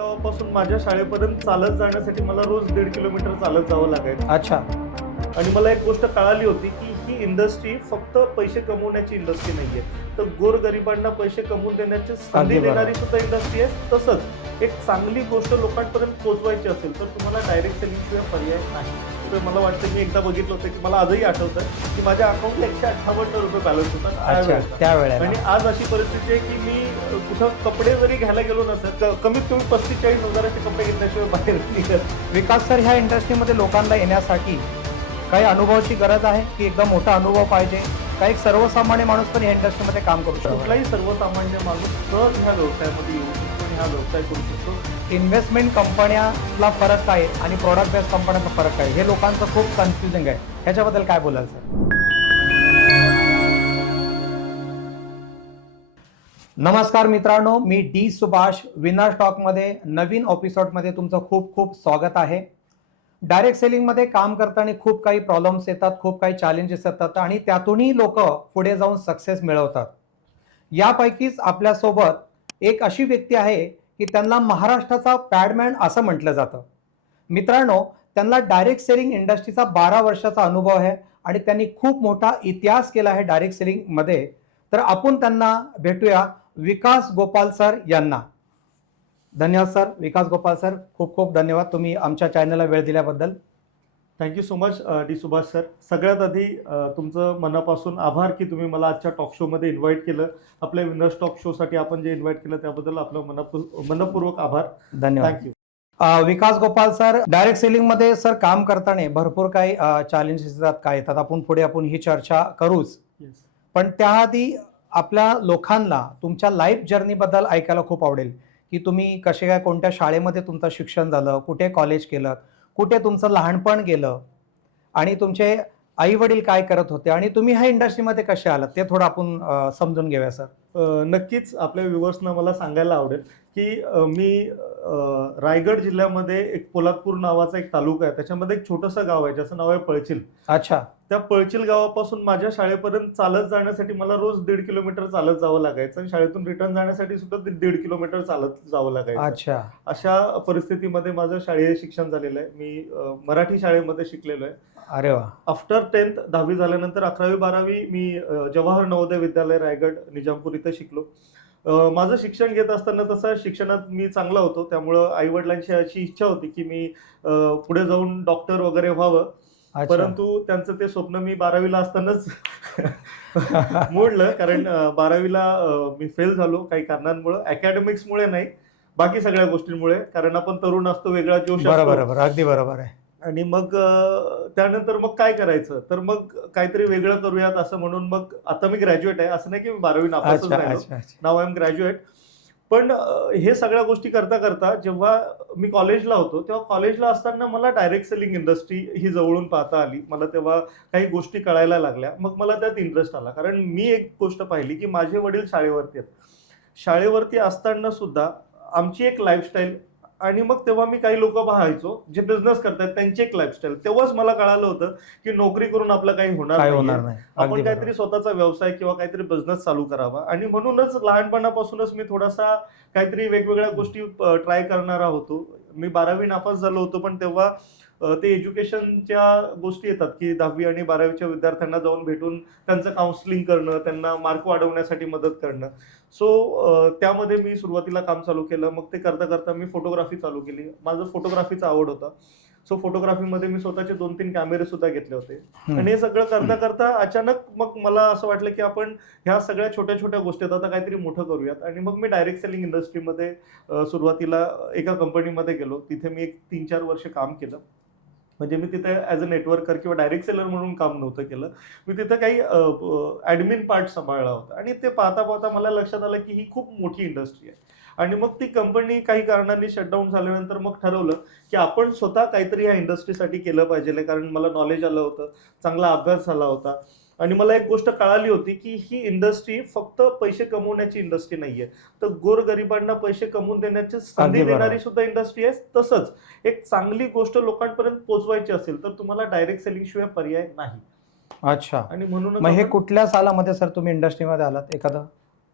गावापासून माझ्या शाळेपर्यंत चालत जाण्यासाठी मला रोज 1.5 किलोमीटर चालत जावं लागायचं. अच्छा. आणि मला एक गोष्ट कळाली होती की ही इंडस्ट्री फक्त पैसे कमवण्याची इंडस्ट्री नाहीये, तर गोरगरिबांना पैसे कमवून देण्याची संधी देणारी सुद्धा इंडस्ट्री आहे. तसंच एक चांगली गोष्ट लोकांपर्यंत पोहोचवायची असेल तर तुम्हाला डायरेक्ट सेलिंग शिवाय पर्याय नाही. तर मला वाटतं मी एकदा बघितलं होतं की मला आजही आठवतं की माझ्या अकाउंटला 158 रुपये बॅलन्स होता त्यावेळेला. आणि आज अशी परिस्थिती आहे की मी कुठं कपडे जरी घ्यायला गेलो नसेल कमीत कमी 35-40 हजाराचे कपडे घेतल्याशिवाय बाहेर निघत. विकास सर, ह्या इंडस्ट्रीमध्ये लोकांना येण्यासाठी काही अनुभवाची गरज आहे की एकदम मोठा अनुभव पाहिजे? काही सर्वसामान्य माणूस पण या इंडस्ट्रीमध्ये काम करू शकतो? कुठलाही सर्वसामान्य माणूस सहज ह्या व्यवसायामध्ये येऊ शकतो आणि हा व्यवसाय करू शकतो. इन्व्हेस्टमेंट कंपन्याला फरक काय आणि प्रॉडक्ट बेस्ड कंपन्यांचा फरक काय, हे लोकांचं खूप कन्फ्युजिंग आहे. ह्याच्याबद्दल काय बोलाल सर? नमस्कार मित्रांनो, मी डी सुभाष. विनर स्टॉकमध्ये नवीन एपिसोडमध्ये तुमचं खूप खूप स्वागत आहे. डायरेक्ट सेलिंगमध्ये काम करताना खूप काही प्रॉब्लेम्स येतात, खूप काही चॅलेंजेस येतात आणि त्यातूनही लोक पुढे जाऊन सक्सेस मिळवतात. यापैकीच आपल्यासोबत एक अशी व्यक्ती आहे की त्यांना महाराष्ट्राचा पॅडमॅन असं म्हटलं जातं. मित्रांनो, त्यांना डायरेक्ट सेलिंग इंडस्ट्रीचा 12 वर्षाचा अनुभव आहे आणि त्यांनी खूप मोठा इतिहास केला आहे डायरेक्ट सेलिंगमध्ये. तर आपण त्यांना भेटूया, विकास गोपाल सर यांना. धन्यवाद सर. विकास गोपाल सर, खूप खूप धन्यवाद तुम्ही आमच्या चॅनलला वेळ दिल्याबद्दल. Thank you so much D Subhash sir. सगळ्यात आधी तुमचं मनापासून आभार की तुम्ही मला आजच्या टॉक शोमध्ये इन्व्हाइट केलं. आपल्या विनर स्टॉक शोसाठी आपण जे इन्व्हाइट केलं त्याबद्दल आपलं मनपूर्वक आभार. धन्यवाद. थँक्यू. विकास गोपाल सर, डायरेक्ट सेलिंगमध्ये सर काम करताना भरपूर काही चॅलेंजेस येतात, काय येतात, आपण ही चर्चा करूच. पण त्याआधी आपल्या लोकांना तुमच्या लाईफ जर्नीबद्दल ऐकायला खूप आवडेल की तुम्ही कसे काय, कोणत्या शाळेमध्ये तुमचं शिक्षण झालं, कुठे कॉलेज केलं, कुठे तुमचं लहानपण गेलं आणि तुमचे आई वडील काय करत होते आणि तुम्ही ह्या इंडस्ट्रीमध्ये कसे आलात ते थोडं आपण समजून घेऊया सर. नक्कीच आपल्या व्ह्युअर्सना मला सांगायला आवडेल की मी रायगड जिल्ह्यामध्ये एक पोलादपूर नावाचा एक तालुका आहे, त्याच्यामध्ये एक छोटंसं गाव आहे ज्याचं नाव आहे पळचिल. अच्छा. त्या पळचिल गावापासून माझ्या शाळेपर्यंत चालत जाण्यासाठी मला रोज 1.5 किलोमीटर चालत जावं लागायचं आणि शाळेतून रिटर्न जाण्यासाठी सुद्धा 1.5 किलोमीटर चालत जावं लागायचं. अच्छा. अशा परिस्थितीमध्ये माझं शालेय शिक्षण झालेलं आहे. मी मराठी शाळेमध्ये शिकलेलो आहे. अरे वा. आफ्टर 10th 10वी झाल्यानंतर 11वी-12वी मी जवाहर नवोदय विद्यालय रायगड निजामपूर इथे शिकलो. माझं शिक्षण घेत असताना तसं शिक्षणात मी चांगला होतो, त्यामुळं आईवडिलांची अशी इच्छा होती की मी पुढे जाऊन डॉक्टर वगैरे व्हावं. परंतु त्यांचं ते स्वप्न मी 12वीला असतानाच मोडलं, कारण 12वीला मी फेल झालो काही कारणांमुळे, अकॅडमिक्समुळे नाही, बाकी सगळ्या गोष्टींमुळे. कारण आपण तरुण असतो, वेगळा जोश असतो. बरोबर, अगदी बरोबर आहे. आणि मग त्यानंतर मग काय करायचं, तर मग काहीतरी वेगळं करूयात असं म्हणून मग आता मी ग्रॅज्युएट आहे. असं नाही की मी 12वी नापासच राहिलो. नाव आय एम ग्रॅज्युएट. पण हे सगळ्या गोष्टी करता करता जेव्हा मी कॉलेजला होतो तेव्हा कॉलेजला असताना मला डायरेक्ट सेलिंग इंडस्ट्री ही जवळून पाहता आली. मला तेव्हा काही गोष्टी कळायला लागल्या. मग मला त्यात इंटरेस्ट आला, कारण मी एक गोष्ट पाहिली की माझे वडील शाळेवरती आहेत. शाळेवरती असताना सुद्धा आमची एक लाईफस्टाईल, आणि मग तेव्हा मी काही लोक पाहायचो जे बिझनेस करतात त्यांची एक लाईफस्टाईल. तेव्हाच मला कळालं होतं की नोकरी करून आपलं काही होणार नाही, आपण काहीतरी स्वतःचा व्यवसाय किंवा काहीतरी बिझनेस चालू करावा. आणि म्हणूनच लहानपणापासूनच मी थोडासा काहीतरी वेगवेगळ्या गोष्टी ट्राय करणारा होतो. मी 12वी नापास झालो होतो, पण तेव्हा ते एज्युकेशनच्या गोष्टी येतात की 10वी आणि 12वीच्या विद्यार्थ्यांना जाऊन भेटून त्यांचं काउन्सिलिंग करणं, त्यांना मार्क वाढवण्यासाठी मदत करणं. सो त्यामध्ये मी सुरुवातीला काम चालू केलं. मग ते करता करता मी फोटोग्राफी चालू केली. माझं फोटोग्राफीचा आवड होता. सो फोटोग्राफीमध्ये मी स्वतःचे 2-3 कॅमेरे सुद्धा घेतले होते. आणि हे सगळं करता करता अचानक मग मला असं वाटलं की आपण ह्या सगळ्या छोट्या छोट्या गोष्टी आता काहीतरी मोठं करूयात. आणि मग मी डायरेक्ट सेलिंग इंडस्ट्रीमध्ये सुरुवातीला एका कंपनीमध्ये गेलो. तिथे मी एक 3-4 वर्ष काम केलं. म्हणजे मी तिथे ॲज अ नेटवर्कर किंवा डायरेक्ट सेलर म्हणून काम नव्हतं केलं. मी तिथं काही ॲडमिन पार्ट सांभाळला होता. आणि ते पाहता पाहता मला लक्षात आलं की ही खूप मोठी इंडस्ट्री आहे. आणि मग ती कंपनी काही कारणांनी शटडाऊन झाल्यानंतर मग ठरवलं की आपण स्वतः काहीतरी या इंडस्ट्रीसाठी केलं पाहिजे, कारण मला नॉलेज आलं होतं, चांगला अभ्यास झाला होता. आणि मला एक गोष्ट कळाली होती की ही इंडस्ट्री फक्त पैसे कमवण्याची इंडस्ट्री नाहीये, तर गोरगरिबांना पैसे कमवून देण्याची संधी देणारी सुद्धा इंडस्ट्री आहे. तसंच एक चांगली गोष्ट लोकांपर्यंत पोहोचवायची असेल तर तुम्हाला डायरेक्ट सेलिंग शिवाय पर्याय नाही. अच्छा. आणि म्हणून मग हे कुठल्या सालामध्ये सर तुम्ही इंडस्ट्रीमध्ये आलात एखादं?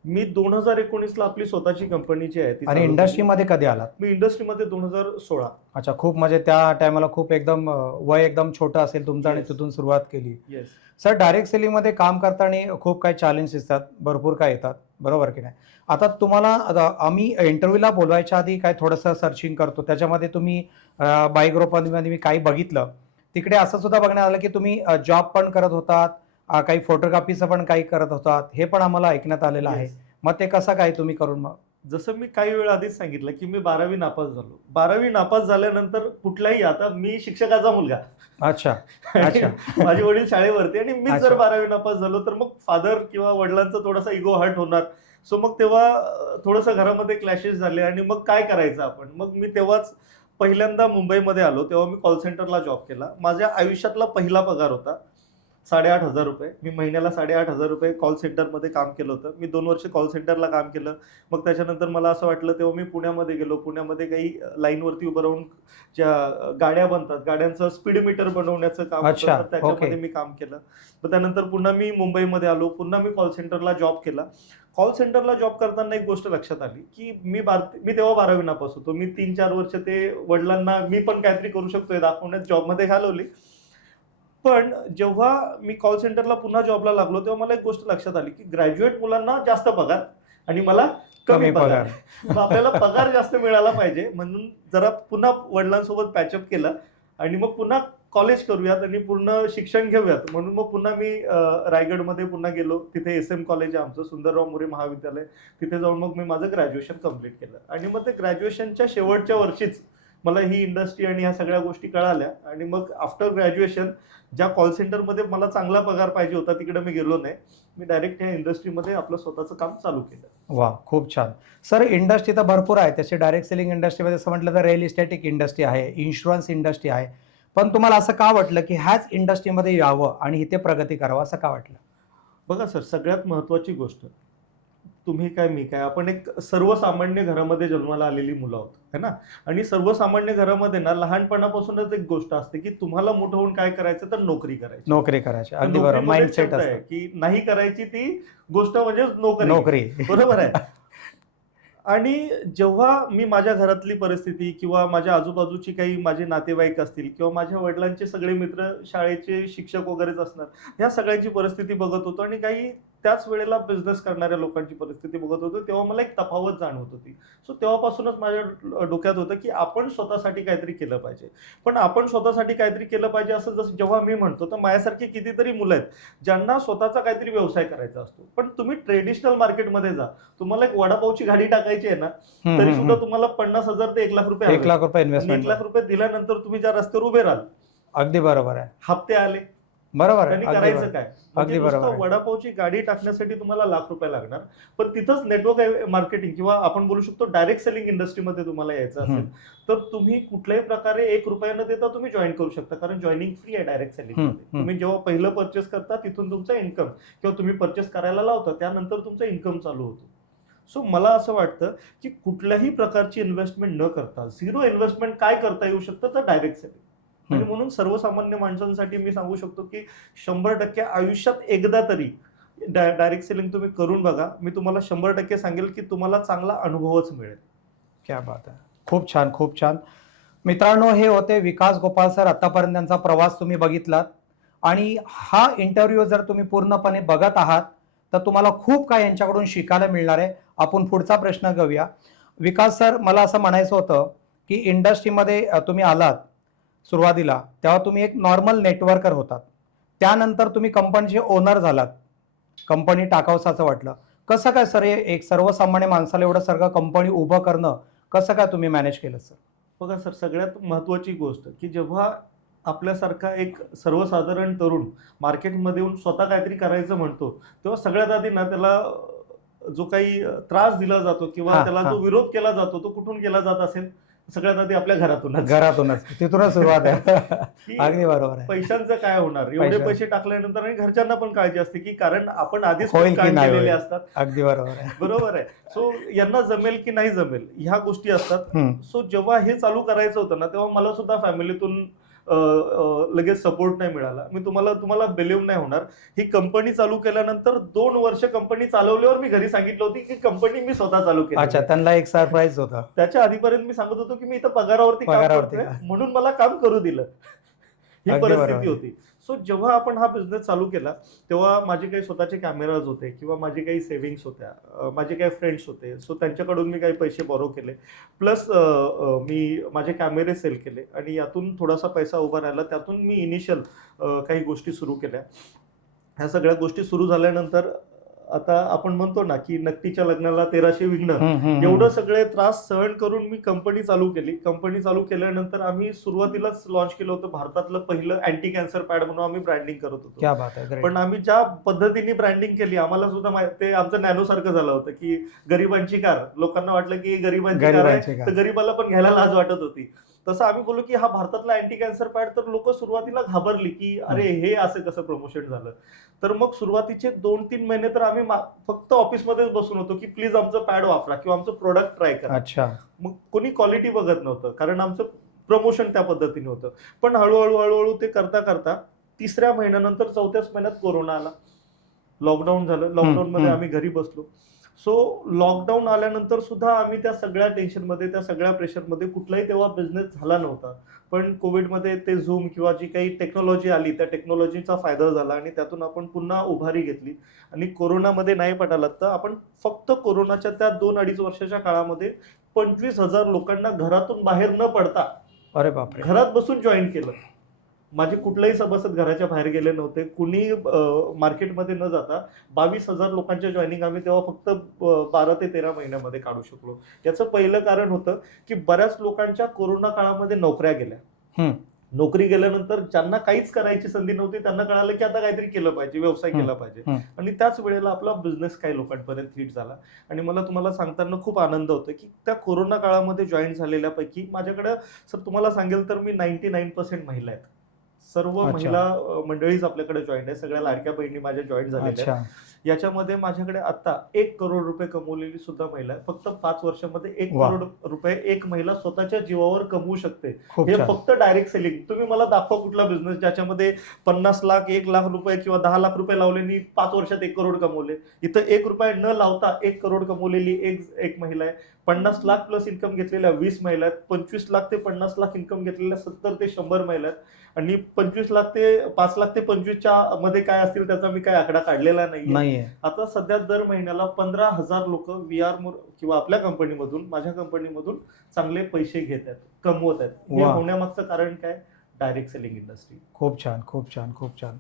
मी 2019 ला आपली स्वतःची कंपनीची आहे ती आणि चालू केली. इंडस्ट्रीमध्ये कधी आलात? मी इंडस्ट्रीमध्ये 2016. अच्छा, खूप म्हणजे त्या टायमाला खूप एकदम वय एकदम छोटं असेल तुमचं आणि Yes. तिथून सुरुवात केली. येस. सर, डायरेक्ट सेलिंगमध्ये काम करताना खूप काही चॅलेंज येतात, भरपूर काय येतात, बरोबर की नाही? आता तुम्हाला आम्ही इंटरव्ह्यूला बोलवायच्या आधी काय थोडंसं सर्चिंग करतो, त्याच्यामध्ये तुम्ही बायोग्राफीमध्ये मी काही बघितलं, तिकडे असं सुद्धा बघण्यात आलं की तुम्ही जॉब पण करत होतात, काही फोटोग्राफीचं पण काही करत होतात, हे पण आम्हाला ऐकण्यात आलेलं आहे. मग ते कसं काय तुम्ही करून मग? जसं मी काही वेळ आधीच सांगितलं की मी 12वी नापास झालो. 12वी नापास झाल्यानंतर कुठलाही, आता मी शिक्षकाचा मुलगा, अच्छा आणि अच्छा. माझे वडील शाळेवरती, आणि मी जर अच्छा. 12वी नापास झालो तर मग फादर किंवा वडिलांचा थोडासा इगो हर्ट होणार. सो मग तेव्हा थोडंसं घरामध्ये क्लॅशेस झाले, आणि मग काय करायचं आपण. मग मी तेव्हाच पहिल्यांदा मुंबईमध्ये आलो, तेव्हा मी कॉल सेंटरला जॉब केला. माझ्या आयुष्यातला पहिला पगार होता 8,500 रुपये. मी महिन्याला 8,500 रुपये कॉल सेंटरमध्ये काम केलं होतं. मी 2 वर्ष कॉल सेंटरला काम केलं. मग त्याच्यानंतर मला असं वाटलं, तेव्हा मी पुण्यामध्ये गेलो. पुण्यामध्ये काही लाईनवरती उभं राहून ज्या गाड्या बनतात, गाड्यांचं स्पीड मीटर बनवण्याचं काम होतं, अच्छा, तर त्याच्यामध्ये ओके. मी काम केलं. मग त्यानंतर पुन्हा मी मुंबईमध्ये आलो, पुन्हा मी कॉल सेंटरला जॉब केला. कॉल सेंटरला जॉब करताना एक गोष्ट लक्षात आली की मी तेव्हा 12वी नापास होतो. मी 3-4 वर्ष ते वडिलांना मी पण काहीतरी करू शकतोय दाखवण्यात जॉबमध्ये घालवली. पण जेव्हा मी कॉल सेंटरला पुन्हा जॉबला लागलो, तेव्हा मला एक गोष्ट लक्षात आली की ग्रॅज्युएट मुलांना जास्त पगार आणि मला कमी पगार. मग आपल्याला पगार जास्त मिळाला पाहिजे, म्हणून जरा पुन्हा वडिलांसोबत पॅचअप केलं आणि मग पुन्हा कॉलेज करूयात आणि पूर्ण शिक्षण घेऊयात, म्हणून मग पुन्हा मी रायगडमध्ये पुन्हा गेलो. तिथे SM कॉलेज आहे आमचं, सुंदरराव मोरे महाविद्यालय. तिथे जाऊन मग मी माझं ग्रॅज्युएशन कम्प्लीट केलं. आणि मग ते ग्रॅज्युएशनच्या शेवटच्या वर्षीच मला ही इंडस्ट्री आणि ह्या सगळ्या गोष्टी कळाल्या. आणि मग आफ्टर ग्रॅज्युएशन ज्या कॉल सेंटरमध्ये मला चांगला पगार पाहिजे होता तिकडे मी गेलो नाही. मी डायरेक्ट ह्या इंडस्ट्रीमध्ये आपलं स्वतःचं काम चालू केलं. वा, खूप छान. सर, इंडस्ट्री तर भरपूर आहे. त्याची डायरेक्ट सेलिंग इंडस्ट्रीमध्ये असं म्हटलं तर रिअल इस्टेटिक इंडस्ट्री आहे, इन्शुरन्स इंडस्ट्री आहे. पण तुम्हाला असं का वाटलं की ह्याच इंडस्ट्रीमध्ये यावं आणि इथे प्रगती करावं, असं का वाटलं? बघा सर, सगळ्यात महत्त्वाची गोष्ट, तुम्ही काय मी काय, आपण एक सर्वसामान्य घरामध्ये जन्माला आलेली मुलं आहोत, है ना. आणि सर्वसामान्य घरामध्ये ना लहानपणापासूनच एक गोष्ट असते की तुम्हाला मोठं होऊन काय करायचं, तर नोकरी करायची. नोकरी करायची, तर अगदी बरोबर. नोकरीमध्ये माइंडसेट शब्द आहे असतं. की नाही करायची ती गोष्ट म्हणजे नोकरी. नोकरी. बरोबर आहे. आणि जेव्हा मी माझ्या घरातली परिस्थिती किंवा माझ्या आजूबाजूची काही माझे नातेवाईक असतील किंवा माझ्या वडिलांचे सगळे मित्र शाळेचे शिक्षक वगैरेच असणार, ह्या सगळ्यांची परिस्थिती बघत होतो आणि काही त्याच वेळेला बिझनेस करणाऱ्या लोकांची परिस्थिती बघत होतो, तेव्हा मला एक तफावत जाणवत होती. सो तेव्हापासूनच माझ्या डोक्यात होतं की आपण स्वतःसाठी काहीतरी केलं पाहिजे. पण आपण स्वतःसाठी काहीतरी केलं पाहिजे असं जसं जेव्हा मी म्हणतो, तर माझ्यासारखी कितीतरी मुलं आहेत ज्यांना स्वतःचा काहीतरी व्यवसाय करायचा असतो. पण तुम्ही ट्रेडिशनल मार्केटमध्ये जा, तुम्हाला एक वडापावची गाडी टाकायची आहे ना, तरी सुद्धा तुम्हाला 50,000 ते 1,00,000 रुपये 1 लाख रुपये इन्व्हेस्टमेंट. 1,00,000 रुपये दिल्यानंतर तुम्ही ज्या रस्त्यावर उभे राहाल, अगदी बरोबर आहे. हप्ते आले, बरोबर आहे. त्यांनी अगदी करायचं बरोबर. काय. म्हणजे अगदी बरोबर नुसतं आहे. वडापावची गाडी टाकण्यासाठी तुम्हाला ₹1,00,000 लागणार. पण तिथंच नेटवर्क मार्केटिंग किंवा आपण बोलू शकतो डायरेक्ट सेलिंग इंडस्ट्रीमध्ये तुम्हाला यायचं असेल, तर तुम्ही कुठल्याही प्रकारे ₹1 न देता तुम्ही जॉईन करू शकता, कारण जॉईनिंग फ्री आहे डायरेक्ट सेलिंगमध्ये. तुम्ही जेव्हा पहिलं परचेस करता तिथून तुमचा इन्कम, किंवा तुम्ही परचेस करायला लावता त्यानंतर तुमचा इन्कम चालू होतो. सो मला असं वाटतं की कुठल्याही प्रकारची इन्व्हेस्टमेंट न करता झिरो इन्व्हेस्टमेंट काय करता येऊ शकतं, तर डायरेक्ट सेलिंग. आणि म्हणून सर्वसामान्य माणसांसाठी मी सांगू शकतो की 100% आयुष्यात एकदा तरी डायरेक्ट सेलिंग तुम्ही करून बघा. मी तुम्हाला 100% सांगेल की तुम्हाला चांगला अनुभवच मिळेल. क्या बात आहे. खूप छान, खूप छान. मित्रांनो, हे होते विकास गोपाल सर. आतापर्यंत त्यांचा प्रवास तुम्ही बघितलात आणि हा इंटरव्ह्यू जर तुम्ही पूर्णपणे बघत आहात तर तुम्हाला खूप काय यांच्याकडून शिकायला मिळणार आहे. आपण पुढचा प्रश्न घेऊया. विकास सर, मला असं म्हणायचं होतं की इंडस्ट्रीमध्ये तुम्ही आलात सुरुवातीला, तेव्हा तुम्ही एक नॉर्मल नेटवर्कर होतात. त्यानंतर तुम्ही कंपनीचे ओनर झालात, कंपनी टाकावंसं असं वाटलं. कसं काय सर, एक सर्वसामान्य माणसाला एवढं सगळं कंपनी उभं करणं कसं काय तुम्ही मॅनेज केलं सर? बघा सर, सगळ्यात महत्त्वाची गोष्ट की जेव्हा आपल्यासारखा एक सर्वसाधारण तरुण मार्केटमध्ये येऊन स्वतः काहीतरी करायचं म्हणतो, तेव्हा सगळ्यात आधी ना त्याला जो काही त्रास दिला जातो किंवा त्याला जो विरोध केला जातो, तो कुठून केला जात असेल? सगळ्यात आधी आपल्या घरातूनच तिथूनच सुरुवात आहे. अगदी बरोबर आहे. पैशांचं काय होणार, एवढे पैसे टाकल्यानंतर, आणि घरच्यांना पण काळजी असते की कारण आपण आधीच केलेले असतात. अगदी बरोबर आहे. बरोबर आहे. सो यांना जमेल की नाही जमेल ह्या गोष्टी असतात. सो जेव्हा हे चालू करायचं होतं ना, तेव्हा मला सुद्धा फॅमिलीतून लगेच सपोर्ट नाही मिळाला. मी तुम्हाला बिलीव्ह नाही होणार, ही कंपनी चालू केल्यानंतर 2 वर्ष कंपनी चालवल्यावर मी घरी सांगितलं होती की कंपनी मी स्वतः चालू केली. अच्छा, त्यांना एक सरप्राईज होता. त्याच्या आधीपर्यंत मी सांगत होतो की मी इथं पगारावरती काम करतोय, म्हणून मला काम करू दिलं, ही परिस्थिती होती. सो जेव्हा आपण हा बिझनेस चालू केला तेव्हा माझे काही स्वतःचे कॅमेराज होते किंवा माझी काही सेव्हिंग्स होत्या, माझे काही फ्रेंड्स होते, सो त्यांच्याकडून मी काही पैसे बॉरो केले, प्लस मी माझे कॅमेरे सेल केले आणि यातून थोडासा पैसा उभा राहिला. त्यातून मी इनिशियल काही गोष्टी सुरू केल्या. ह्या सगळ्या गोष्टी सुरू झाल्यानंतर आता आपण म्हणतो ना की नकटीच्या लग्नाला 1300 विघ्न, एवढं सगळे त्रास सहन करून मी कंपनी चालू केली. कंपनी चालू केल्यानंतर आम्ही सुरुवातीलाच लॉन्च केलं होतं भारतातलं पहिलं अँटी कॅन्सर पॅड म्हणून आम्ही ब्रँडिंग करत होतो. क्या बात आहे. पण आम्ही ज्या पद्धतीने ब्रँडिंग केली आम्हाला सुद्धा ते आमचं नॅनो सारखं झालं होतं की गरिबांची कार. लोकांना वाटलं की गरिबांची कार आहे, तर गरिबाला पण घ्यायला लाज वाटत होती. तसं आम्ही बोललो की हा भारतातला अँटी कॅन्सर पॅड, तर लोक सुरुवातीला घाबरली की अरे हे असं कसं प्रमोशन झालं. तर मग सुरुवातीचे 2-3 महिने तर आम्ही फक्त ऑफिसमध्येच बसून होतो की प्लीज आमचं पॅड वापरा किंवा आमचं प्रोडक्ट ट्राय करा. अच्छा. मग कोणी क्वालिटी बघत नव्हतं कारण आमचं प्रमोशन त्या पद्धतीने होतं. पण हळूहळू ते करता करता 3ऱ्या महिन्यानंतर 4थ्याच महिन्यात कोरोना आला, लॉकडाऊन झालं. लॉकडाऊनमध्ये आम्ही घरी बसलो. सो लॉकडाऊन आल्यानंतर सुद्धा आम्ही त्या सगळ्या टेन्शनमध्ये, त्या सगळ्या प्रेशरमध्ये, कुठलाही तेव्हा बिझनेस झाला नव्हता. पण कोविडमध्ये ते झूम किंवा जी काही टेक्नॉलॉजी आली त्या टेक्नॉलॉजीचा फायदा झाला आणि त्यातून आपण पुन्हा उभारी घेतली. आणि कोरोनामध्ये नाही पटाला तर आपण फक्त कोरोनाच्या त्या 2-2.5 वर्षाच्या काळामध्ये 25,000 लोकांना घरातून बाहेर न पडता, अरे बापरे, घरात बसून जॉईन केलं. माझे कुठलेही सभासद घराच्या बाहेर गेले नव्हते, कुणी मार्केटमध्ये न जाता 22,000 लोकांच्या जॉईनिंग आम्ही तेव्हा फक्त 12 ते 13 महिन्यामध्ये काढू शकलो. याचं पहिलं कारण होतं की बऱ्याच लोकांच्या कोरोना काळामध्ये नोकऱ्या गेल्या. नोकरी गेल्यानंतर ज्यांना काहीच करायची संधी नव्हती त्यांना कळालं की आता काहीतरी केलं पाहिजे, व्यवसाय केला पाहिजे. आणि त्याच वेळेला आपला बिझनेस काही लोकांपर्यंत हिट झाला. आणि मला तुम्हाला सांगताना खूप आनंद होतो की त्या कोरोना काळामध्ये जॉईन झालेल्यापैकी माझ्याकडे सर तुम्हाला सांगेल तर मी 99% महिला आहेत. सर्व महिला मंडळीच आपल्याकडे जॉईन आहे. सगळ्या लाडक्या बहिणी माझ्या जॉईन झालेल्या आहेत. याच्यामध्ये माझ्याकडे आता 1 करोड रुपये कमवलेली सुद्धा महिला आहे. फक्त 5 वर्षामध्ये 1 करोड रुपये एक महिला स्वतःच्या जीवावर कमवू शकते. हे फक्त डायरेक्ट सेलिंग. तुम्ही मला दाखवा कुठला बिझनेस ज्याच्यामध्ये 50 लाख, 1 लाख रुपये किंवा 10 लाख रुपये लावलेली 5 वर्षात 1 करोड कमवले. इथं 1 रुपया न लावता 1 करोड कमवलेली एक महिला आहे. 50 लाख प्लस इन्कम घेतलेल्या 20 महिला आहेत. 25 लाख ते 50 लाख इन्कम घेतलेल्या 70 ते 100 महिला आहेत. आणि 25 लाख ते 5 लाख ते 25च्या मध्ये काय असतील त्याचा मी काय आकडा काढलेला नाहीये. आता सध्या दर महिन्याला 15,000 लोक VR किंवा आपल्या कंपनीमधून, माझ्या कंपनीमधून चांगले पैसे घेत आहेत, कमवत आहेत. हे होण्यामागचं कारण काय? Direct selling industry. खूप छान, खूप छान, खूप छान.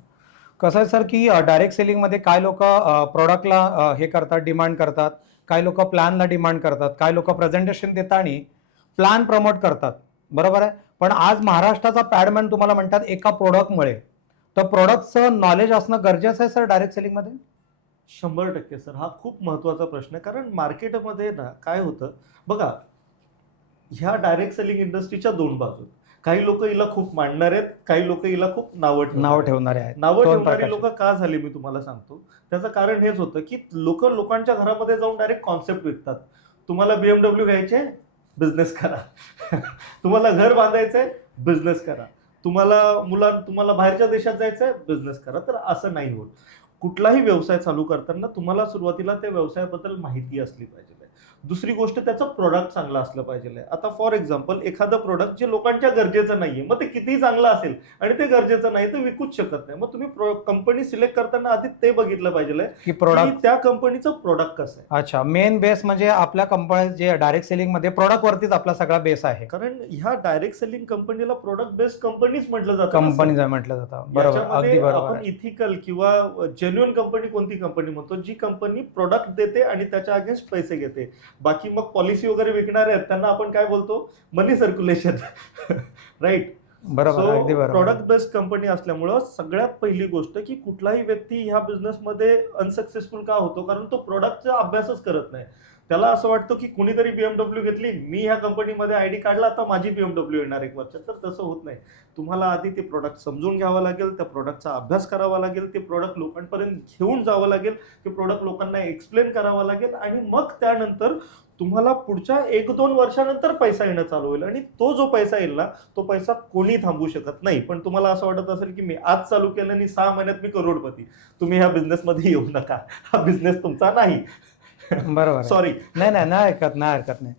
कसं आहे सर की डायरेक्ट सेलिंग मध्ये काय लोक प्रोडक्टला हे करतात, डिमांड करतात, काही लोक प्लॅनला डिमांड करतात, काही लोक प्रेझेंटेशन देतात आणि प्लॅन प्रमोट करतात, बरोबर आहे. पण आज महाराष्ट्राचा पॅडमॅन तुम्हाला म्हणतात एका प्रोडक्टमुळे, तर प्रोडक्टचं नॉलेज असणं गरजेचं आहे सर डायरेक्ट सेलिंग मध्ये? 100% सर, हा खूप महत्वाचा प्रश्न आहे. कारण मार्केटमध्ये ना काय होतं बघा, ह्या डायरेक्ट सेलिंग इंडस्ट्रीच्या 2 बाजू. काही लोक हिला खूप मांडणार आहेत, काही लोक हिला खूप नावं ठेवणारे आहेत. नावं ठेवणारी लोक का झाली मी तुम्हाला सांगतो. त्याचं कारण हेच होतं की लोकांच्या घरामध्ये जाऊन डायरेक्ट कॉन्सेप्ट विकतात. तुम्हाला BMW घ्यायचे, बिझनेस करा. तुम्हाला घर बांधायचंय, बिझनेस करा. तुम्हाला बाहेरच्या देशात जायचंय, बिझनेस करा. तर असं नाही होत. कुठलाही व्यवसाय चालू करताना तुम्हाला सुरुवातीला त्या व्यवसायाबद्दल माहिती असली पाहिजे. दुसरी गोष्ट त्याचं प्रोडक्ट चांगलं असलं पाहिजे. आता फॉर एक्झाम्पल एखादं प्रोडक्ट जे लोकांच्या गरजेचं नाहीये, मग ते कितीही चांगलं असेल आणि ते गरजेचं नाही तर विकूच शकत नाही. मग तुम्ही कंपनी सिलेक्ट करताना आधी ते बघितलं पाहिजे की प्रोडक्ट, त्या कंपनीचं प्रोडक्ट कसं आहे. अच्छा, मेन बेस म्हणजे आपल्या कंपनी जे डायरेक्ट सेलिंग मध्ये प्रोडक्ट वरतीच आपला सगळा बेस आहे. कारण ह्या डायरेक्ट सेलिंग कंपनीला प्रोडक्ट बेस्ड कंपनीच म्हटलं जातं. कंपनी म्हटलं जातं, बरोबर, अगदी बरोबर. आपण इथिकल किंवा जेन्युइन कंपनी कोणती कंपनी म्हणतो? जी कंपनी प्रोडक्ट देते आणि त्याच्या अगेन्स्ट पैसे घेते. बाकी मग पॉलिसी वगैरे विकणारे आहेत त्यांना आपण काय बोलतो? मनी सर्क्युलेशन. राईट, बरोबर, अगदी बरोबर. प्रोडक्ट बेस्ड कंपनी असल्यामुळं सगळ्यात पहिली गोष्ट की कुठलाही व्यक्ती ह्या बिझनेसमध्ये अनसक्सेसफुल का होतो? कारण तो प्रोडक्टचा अभ्यासच करत नाही. त्याला असं वाटतं की कुणीतरी BMW घेतली, मी ह्या कंपनीमध्ये ID काढला, आता माझी BMW येणार 1 वर्षात. तर तसं होत नाही. तुम्हाला आधी ते प्रोडक्ट समजून घ्यावं लागेल, त्या प्रोडक्टचा अभ्यास करावा लागेल, ते प्रोडक्ट लोकांपर्यंत घेऊन जावं लागेल, ते प्रोडक्ट लोकांना एक्सप्लेन करावं लागेल आणि मग त्यानंतर तुम्हाला पुढच्या 1-2 वर्षानंतर पैसा येणं चालू होईल आणि तो जो पैसा येईल ना तो पैसा कोणी थांबवू शकत नाही. पण तुम्हाला असं वाटत असेल की मी आज चालू केलं आणि 6 महिन्यात मी करोडपती, तुम्ही ह्या बिझनेसमध्ये येऊ नका. हा बिझनेस तुमचा नाही. बरोबर. सॉरी. नाही हरकत नाही.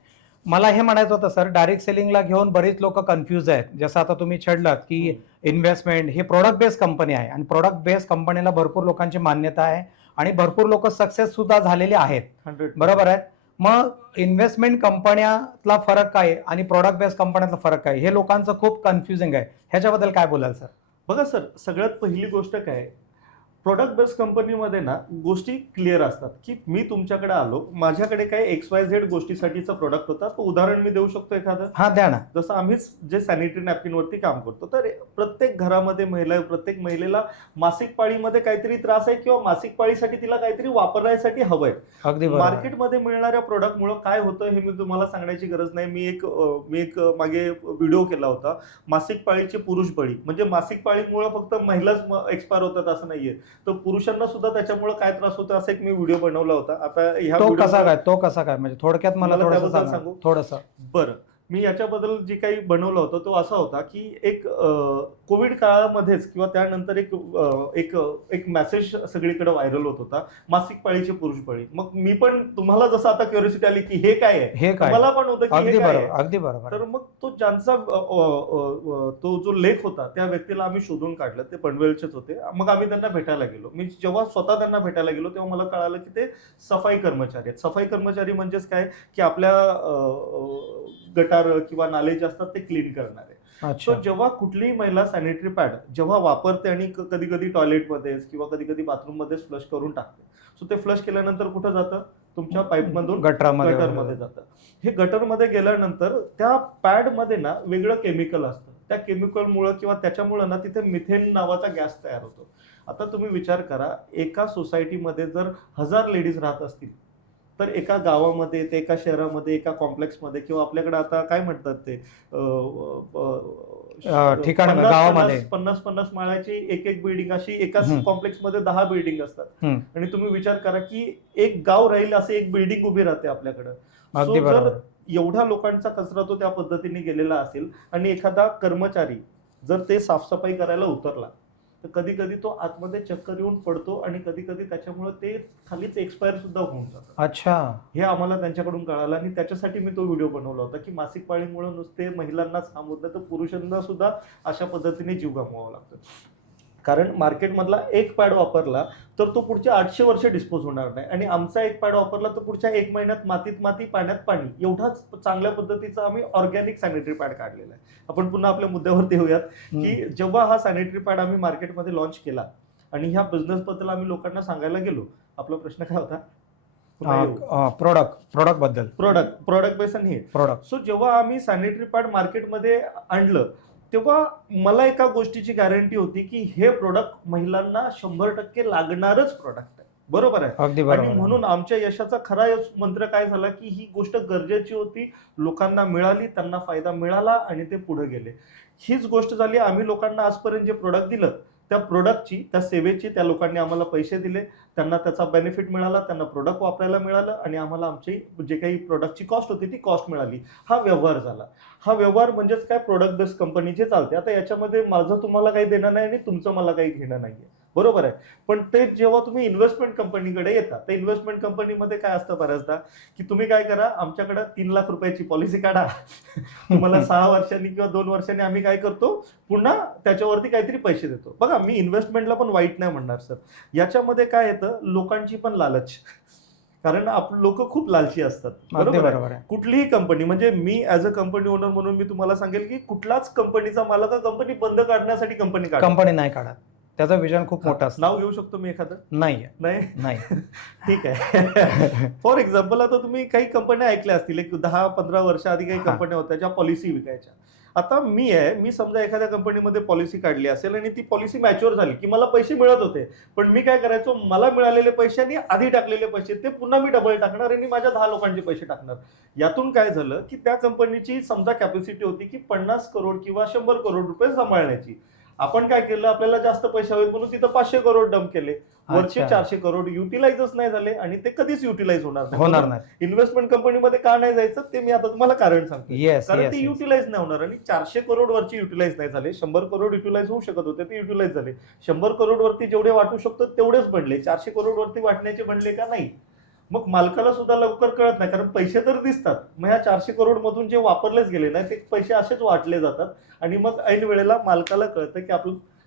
मला हे म्हणायचं होतं सर, डायरेक्ट सेलिंगला घेऊन बरीच लोक कन्फ्यूज आहेत. जसं आता तुम्ही छेडलात की इन्व्हेस्टमेंट हे प्रोडक्ट बेस्ड कंपनी आहे आणि प्रोडक्ट बेस्ड कंपनीला भरपूर लोकांची मान्यता आहे आणि भरपूर लोक सक्सेस सुद्धा झालेले आहेत. 100%. बरोबर आहे. मग इन्व्हेस्टमेंट कंपन्यातला फरक काय आणि प्रोडक्ट बेस्ड कंपन्यातला फरक काय, हे लोकांचं खूप कन्फ्युजिंग आहे. ह्याच्याबद्दल काय बोलाल सर? बघा सर, सगळ्यात पहिली गोष्ट काय, प्रोडक्ट बेस्ड कंपनीमध्ये ना गोष्टी क्लिअर असतात की मी तुमच्याकडे आलो, माझ्याकडे काही XYZ गोष्टीसाठीचा प्रोडक्ट होता. तो उदाहरण मी देऊ शकतो एखादं? हा द्या ना. जसं आम्हीच जे सॅनिटरी नॅपकिनवरती काम करतो, तर प्रत्येक घरामध्ये प्रत्येक महिलेला मासिक पाळीमध्ये काहीतरी त्रास आहे किंवा मासिक पाळीसाठी तिला काहीतरी वापरण्यासाठी हवंय. अगदी बरोबर. मार्केटमध्ये मिळणाऱ्या प्रोडक्टमुळे काय होतं हे मी तुम्हाला सांगण्याची गरज नाही. मी एक मागे व्हिडिओ केला होता, मासिक पाळीची पुरुष बळी. म्हणजे मासिक पाळीमुळे फक्त महिलाच एक्सपायर होतात असं नाहीये, तर पुरुषांना सुद्धा त्याच्यामुळे काय त्रास होतो असा एक मी व्हिडिओ बनवला होता. आता ह्या तो कसा काय म्हणजे थोडक्यात मला थोडंसं सांगू थोडंसं. बरं, मी याच्याबद्दल जे काही बनवलं होतं तो असा होता की एक कोविड काळामध्येच किंवा त्यानंतर एक मेसेज सगळीकडे व्हायरल होत होता, मासिक पाळीची पुरुष बळी. मग मी पण, तुम्हाला जसं आता क्युरिओसिटी आली की हे काय आहे, हे काय, मला पण होतं की अगदी हे काय बरोबर आहे. अगदी बरोबर. तर मग तो ज्यांचा तो जो लेख होता त्या व्यक्तीला आम्ही शोधून काढलं. ते पनवेलचेच होते. मग आम्ही त्यांना भेटायला गेलो. मी जेव्हा स्वतः त्यांना भेटायला गेलो तेव्हा मला कळालं की ते सफाई कर्मचारी आहेत. सफाई कर्मचारी म्हणजेच काय की आपल्या गटार किंवा नाले जे असतात ते क्लीन करणारे. अच्छा. सो जेव्हा कुठलीही महिला सॅनिटरी पॅड जेव्हा वापरते आणि कधी कधी टॉयलेटमध्ये किंवा कधी कधी बाथरूममध्ये फ्लश करून टाकते, सो ते फ्लश केल्यानंतर कुठं जातं, तुमच्या पाईपमधून गटरमध्ये जातं. हे गटरमध्ये गेल्यानंतर त्या पॅडमध्ये ना वेगळं केमिकल असतं. त्या केमिकलमुळे किंवा त्याच्यामुळे ना तिथे मिथेन नावाचा गॅस तयार होतो. आता तुम्ही विचार करा, एका सोसायटीमध्ये जर 1000 लेडीज राहत असतील तर एका गावामध्ये, ते एका शहरामध्ये, एका कॉम्प्लेक्समध्ये किंवा आपल्याकडे आता काय म्हणतात ते ठिकाण गावामध्ये 50 माळ्याची एक बिल्डिंग, अशी एकाच कॉम्प्लेक्समध्ये 10 बिल्डिंग असतात. आणि तुम्ही विचार करा की एक गाव राहील असे एक बिल्डिंग उभी राहते आपल्याकडे. अगदी बरोबर. एवढ्या लोकांचा कचरा तो त्या पद्धतीने गेलेला असेल आणि एखादा कर्मचारी जर ते साफसफाई करायला उतरला तर कधी कधी तो आतमध्ये चक्कर येऊन पडतो आणि कधी कधी त्याच्यामुळे ते खालीच एक्सपायर सुद्धा होऊन जातं. अच्छा. हे आम्हाला त्यांच्याकडून कळालं आणि त्याच्यासाठी मी तो व्हिडिओ बनवला होता की मासिक पाळीमुळे नुसते महिलांनाच हाम होत नाही, तर पुरुषांना सुद्धा अशा पद्धतीने जीव गमवावा लागतो. कारण मार्केटमधला एक पॅड वापरला तर तो पुढच्या 800 वर्ष डिस्पोज होणार नाही आणि आमचा एक पॅड वापरला तर पुढच्या 1 महिन्यात मातीत माती, पाण्यात पाणी, एवढाच चांगल्या पद्धतीचा आम्ही ऑर्गॅनिक सॅनिटरी पॅड काढलेला आहे. आपण पुन्हा आपल्या मुद्द्यावरती येऊयात की जेव्हा हा सॅनिटरी पॅड आम्ही मार्केटमध्ये लॉन्च केला आणि ह्या बिझनेस बद्दल आम्ही लोकांना सांगायला गेलो, आपला प्रश्न काय होता? प्रोडक्ट बेस आणि हे प्रोडक्ट. सो जेव्हा आम्ही सॅनिटरी पॅड मार्केटमध्ये आणलं तेव्हा मला एका गोष्टीची गॅरंटी होती की हे प्रोडक्ट महिलांना 100% लागणारच प्रोडक्ट आहे. बरोबर आहे. अगदी आणि बरोबर. म्हणून आमच्या यशाचा खरा मंत्र काय झाला की ही गोष्ट गरजेची होती, लोकांना मिळाली, त्यांना फायदा मिळाला आणि ते पुढे गेले. हीच गोष्ट झाली. आम्ही लोकांना आजपर्यंत जे प्रोडक्ट दिलं त्या प्रोडक्टची, त्या सेवेची, त्या लोकांनी आम्हाला पैसे दिले, त्यांना त्याचा बेनिफिट मिळाला, त्यांना प्रोडक्ट वापरायला मिळालं आणि आम्हाला आमची जे काही प्रोडक्टची कॉस्ट होती ती कॉस्ट मिळाली. हा व्यवहार झाला. हा व्यवहार म्हणजेच काय, प्रोडक्ट बेस्ड कंपनी जे चालते. आता याच्यामध्ये माझं तुम्हाला काही देणं नाही आणि तुमचं मला काही घेणं नाहीये, बरोबर आहे. पण ते जेव्हा तुम्ही इन्व्हेस्टमेंट कंपनीकडे येता, तर इन्व्हेस्टमेंट कंपनीमध्ये काय असतं बऱ्याचदा की तुम्ही काय करा, आमच्याकडे 3 लाख रुपयाची पॉलिसी काढा, तुम्हाला 6 वर्षांनी किंवा 2 वर्षांनी आम्ही काय करतो, पुन्हा त्याच्यावरती काहीतरी पैसे देतो. बघा, मी इन्व्हेस्टमेंटला पण वाईट नाही म्हणणार सर. याच्यामध्ये काय येतं, लोकांची पण लालच. कारण लोक खूप लालची असतात, बरोबर आहे. कुठलीही कंपनी, म्हणजे मी ऍज अ कंपनी ओनर म्हणून मी तुम्हाला सांगेल की कुठलाच कंपनीचा मालक कंपनी बंद काढण्यासाठी कंपनी नाही काढत. त्याचं विजन खूप मोठं असतं. नाव घेऊ शकतो मी एखादं? नाही. ठीक आहे. फॉर एक्झाम्पल, आता तुम्ही काही कंपन्या ऐकल्या असतील, एक 10-15 वर्ष आधी काही कंपन्या होत्या ज्या पॉलिसी विकायच्या. आता मी समजा एखाद्या कंपनीमध्ये पॉलिसी काढली असेल आणि ती पॉलिसी मॅच्युअर झाली की मला पैसे मिळत होते, पण मी काय करायचो, मला मिळालेले पैसे आणि आधी टाकलेले पैसे ते पुन्हा मी डबल टाकणार आणि माझ्या 10 लोकांचे पैसे टाकणार. यातून काय झालं की त्या कंपनीची समजा कॅपॅसिटी होती की 50 करोड किंवा 100 करोड रुपये सांभाळण्याची. आपण काय केलं, आपल्याला जास्त पैसे हवेत म्हणून तिथं 500 करोड डंप केले, वरचे अच्छा. 400 करोड युटिलाइजच नाही झाले आणि ते कधीच युटिलाइज होणार नाही. इन्व्हेस्टमेंट कंपनीमध्ये का नाही जायचं ते मी आता तुम्हाला कारण सांगतो. येस, कारण ते युटिलाइज नाही होणार आणि 400 करोड वरची युटिलाइज नाही झाले. 100 करोड युटिलाइज होऊ शकत होते, ते युटिलाइज झाले. 100 करोड वरती जेवढे वाटू शकतो तेवढेच बनले, 400 करोड वरती वाटण्याचे बनले का नाही. मग मालकाला सुद्धा लवकर कळत नाही, कारण पैसे तर दिसतात, मग ह्या 400 करोड मधून जे वापरलेच गेले नाही ते पैसे असेच वाटले जातात आणि मग ऐन वेळेला मालकाला कळतं की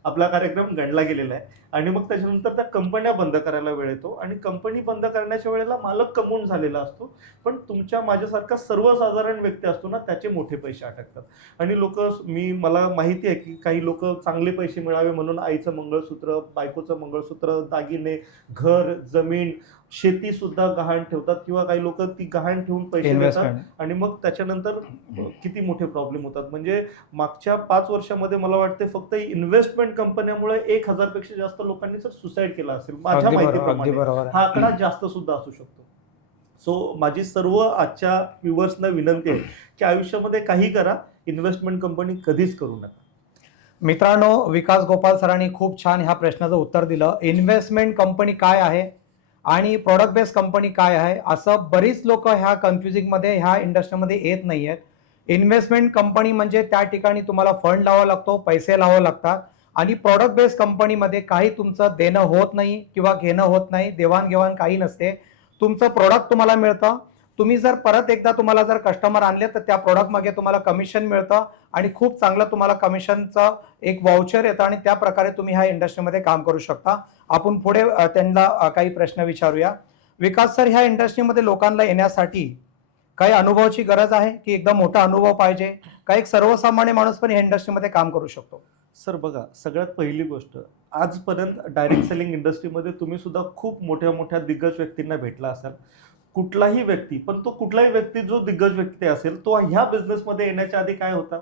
आपला कार्यक्रम गणला गेलेला आहे आणि मग त्याच्यानंतर त्या कंपन्या बंद करायला वेळ येतो आणि कंपनी बंद करण्याच्या वेळेला मालक कमवून झालेला असतो, पण तुमच्या माझ्यासारखा सर्वसाधारण व्यक्ती असतो ना त्याचे मोठे पैसे अटकतात. आणि मला माहिती आहे की काही लोक चांगले पैसे मिळावे म्हणून आईचं मंगळसूत्र, बायकोचं मंगळसूत्र, दागिने, घर, जमीन, शेती सुद्धा गहाण ठेवतात किंवा काही लोक ती गहाण ठेवून पैसे देतात आणि मग त्याच्यानंतर किती मोठे प्रॉब्लेम होतात. म्हणजे मागच्या 5 वर्षामध्ये मला वाटते फक्त इन्व्हेस्टमेंट कंपन्यामुळे 1000 पेक्षा जास्त लोकांनी जर सुसाईड केला असेल माझ्या माहितीप्रमाणे. हा आकडा जास्त सुद्धा असू शकतो. सो माझी सर्व आजच्या व्ह्युअर्सना विनंती आहे की आयुष्यामध्ये काही करा, इन्व्हेस्टमेंट कंपनी कधीच करू नका. मित्रांनो, विकास गोपाल सरांनी खूप छान ह्या प्रश्नाचं उत्तर दिलं. इन्व्हेस्टमेंट कंपनी काय आहे आणि प्रॉडक्ट बेस्ड कंपनी काय आहे, असं बरीच लोक ह्या कन्फ्युजिंगमध्ये ह्या इंडस्ट्रीमध्ये येत नाही आहेत. इन्व्हेस्टमेंट कंपनी म्हणजे त्या ठिकाणी तुम्हाला फंड लावावा लागतो, पैसे लावावे लागतात आणि प्रॉडक्ट बेस्ड कंपनीमध्ये काही तुमचं देणं होत नाही किंवा घेणं होत नाही, देवाणघेवाण काही नसते. तुमचं प्रोडक्ट तुम्हाला मिळतं, तुम्ही जर परत एकदा तुम्हाला जर कस्टमर आणले तर त्या प्रोडक्ट मागे तुम्हाला कमिशन मिळतं आणि खूप चांगलं तुम्हाला कमिशनचं एक वाउचर येतं आणि त्या प्रकारे तुम्ही ह्या इंडस्ट्रीमध्ये काम करू शकता. आपण पुढे त्यांना काही प्रश्न विचारूया. विकास सर, ह्या इंडस्ट्रीमध्ये लोकांना येण्यासाठी काही अनुभवाची गरज आहे की एकदम मोठा अनुभव पाहिजे, का एक सर्वसामान्य माणूस पण ह्या इंडस्ट्रीमध्ये काम करू शकतो? सर बघा, सगळ्यात पहिली गोष्ट, आजपर्यंत डायरेक्ट सेलिंग इंडस्ट्रीमध्ये तुम्ही सुद्धा खूप मोठ्या मोठ्या दिग्गज व्यक्तींना भेटला असाल. कुठलाही व्यक्ती, पण तो कुठलाही व्यक्ती जो दिग्गज व्यक्ती असेल तो ह्या बिझनेसमध्ये येण्याच्या आधी काय होता?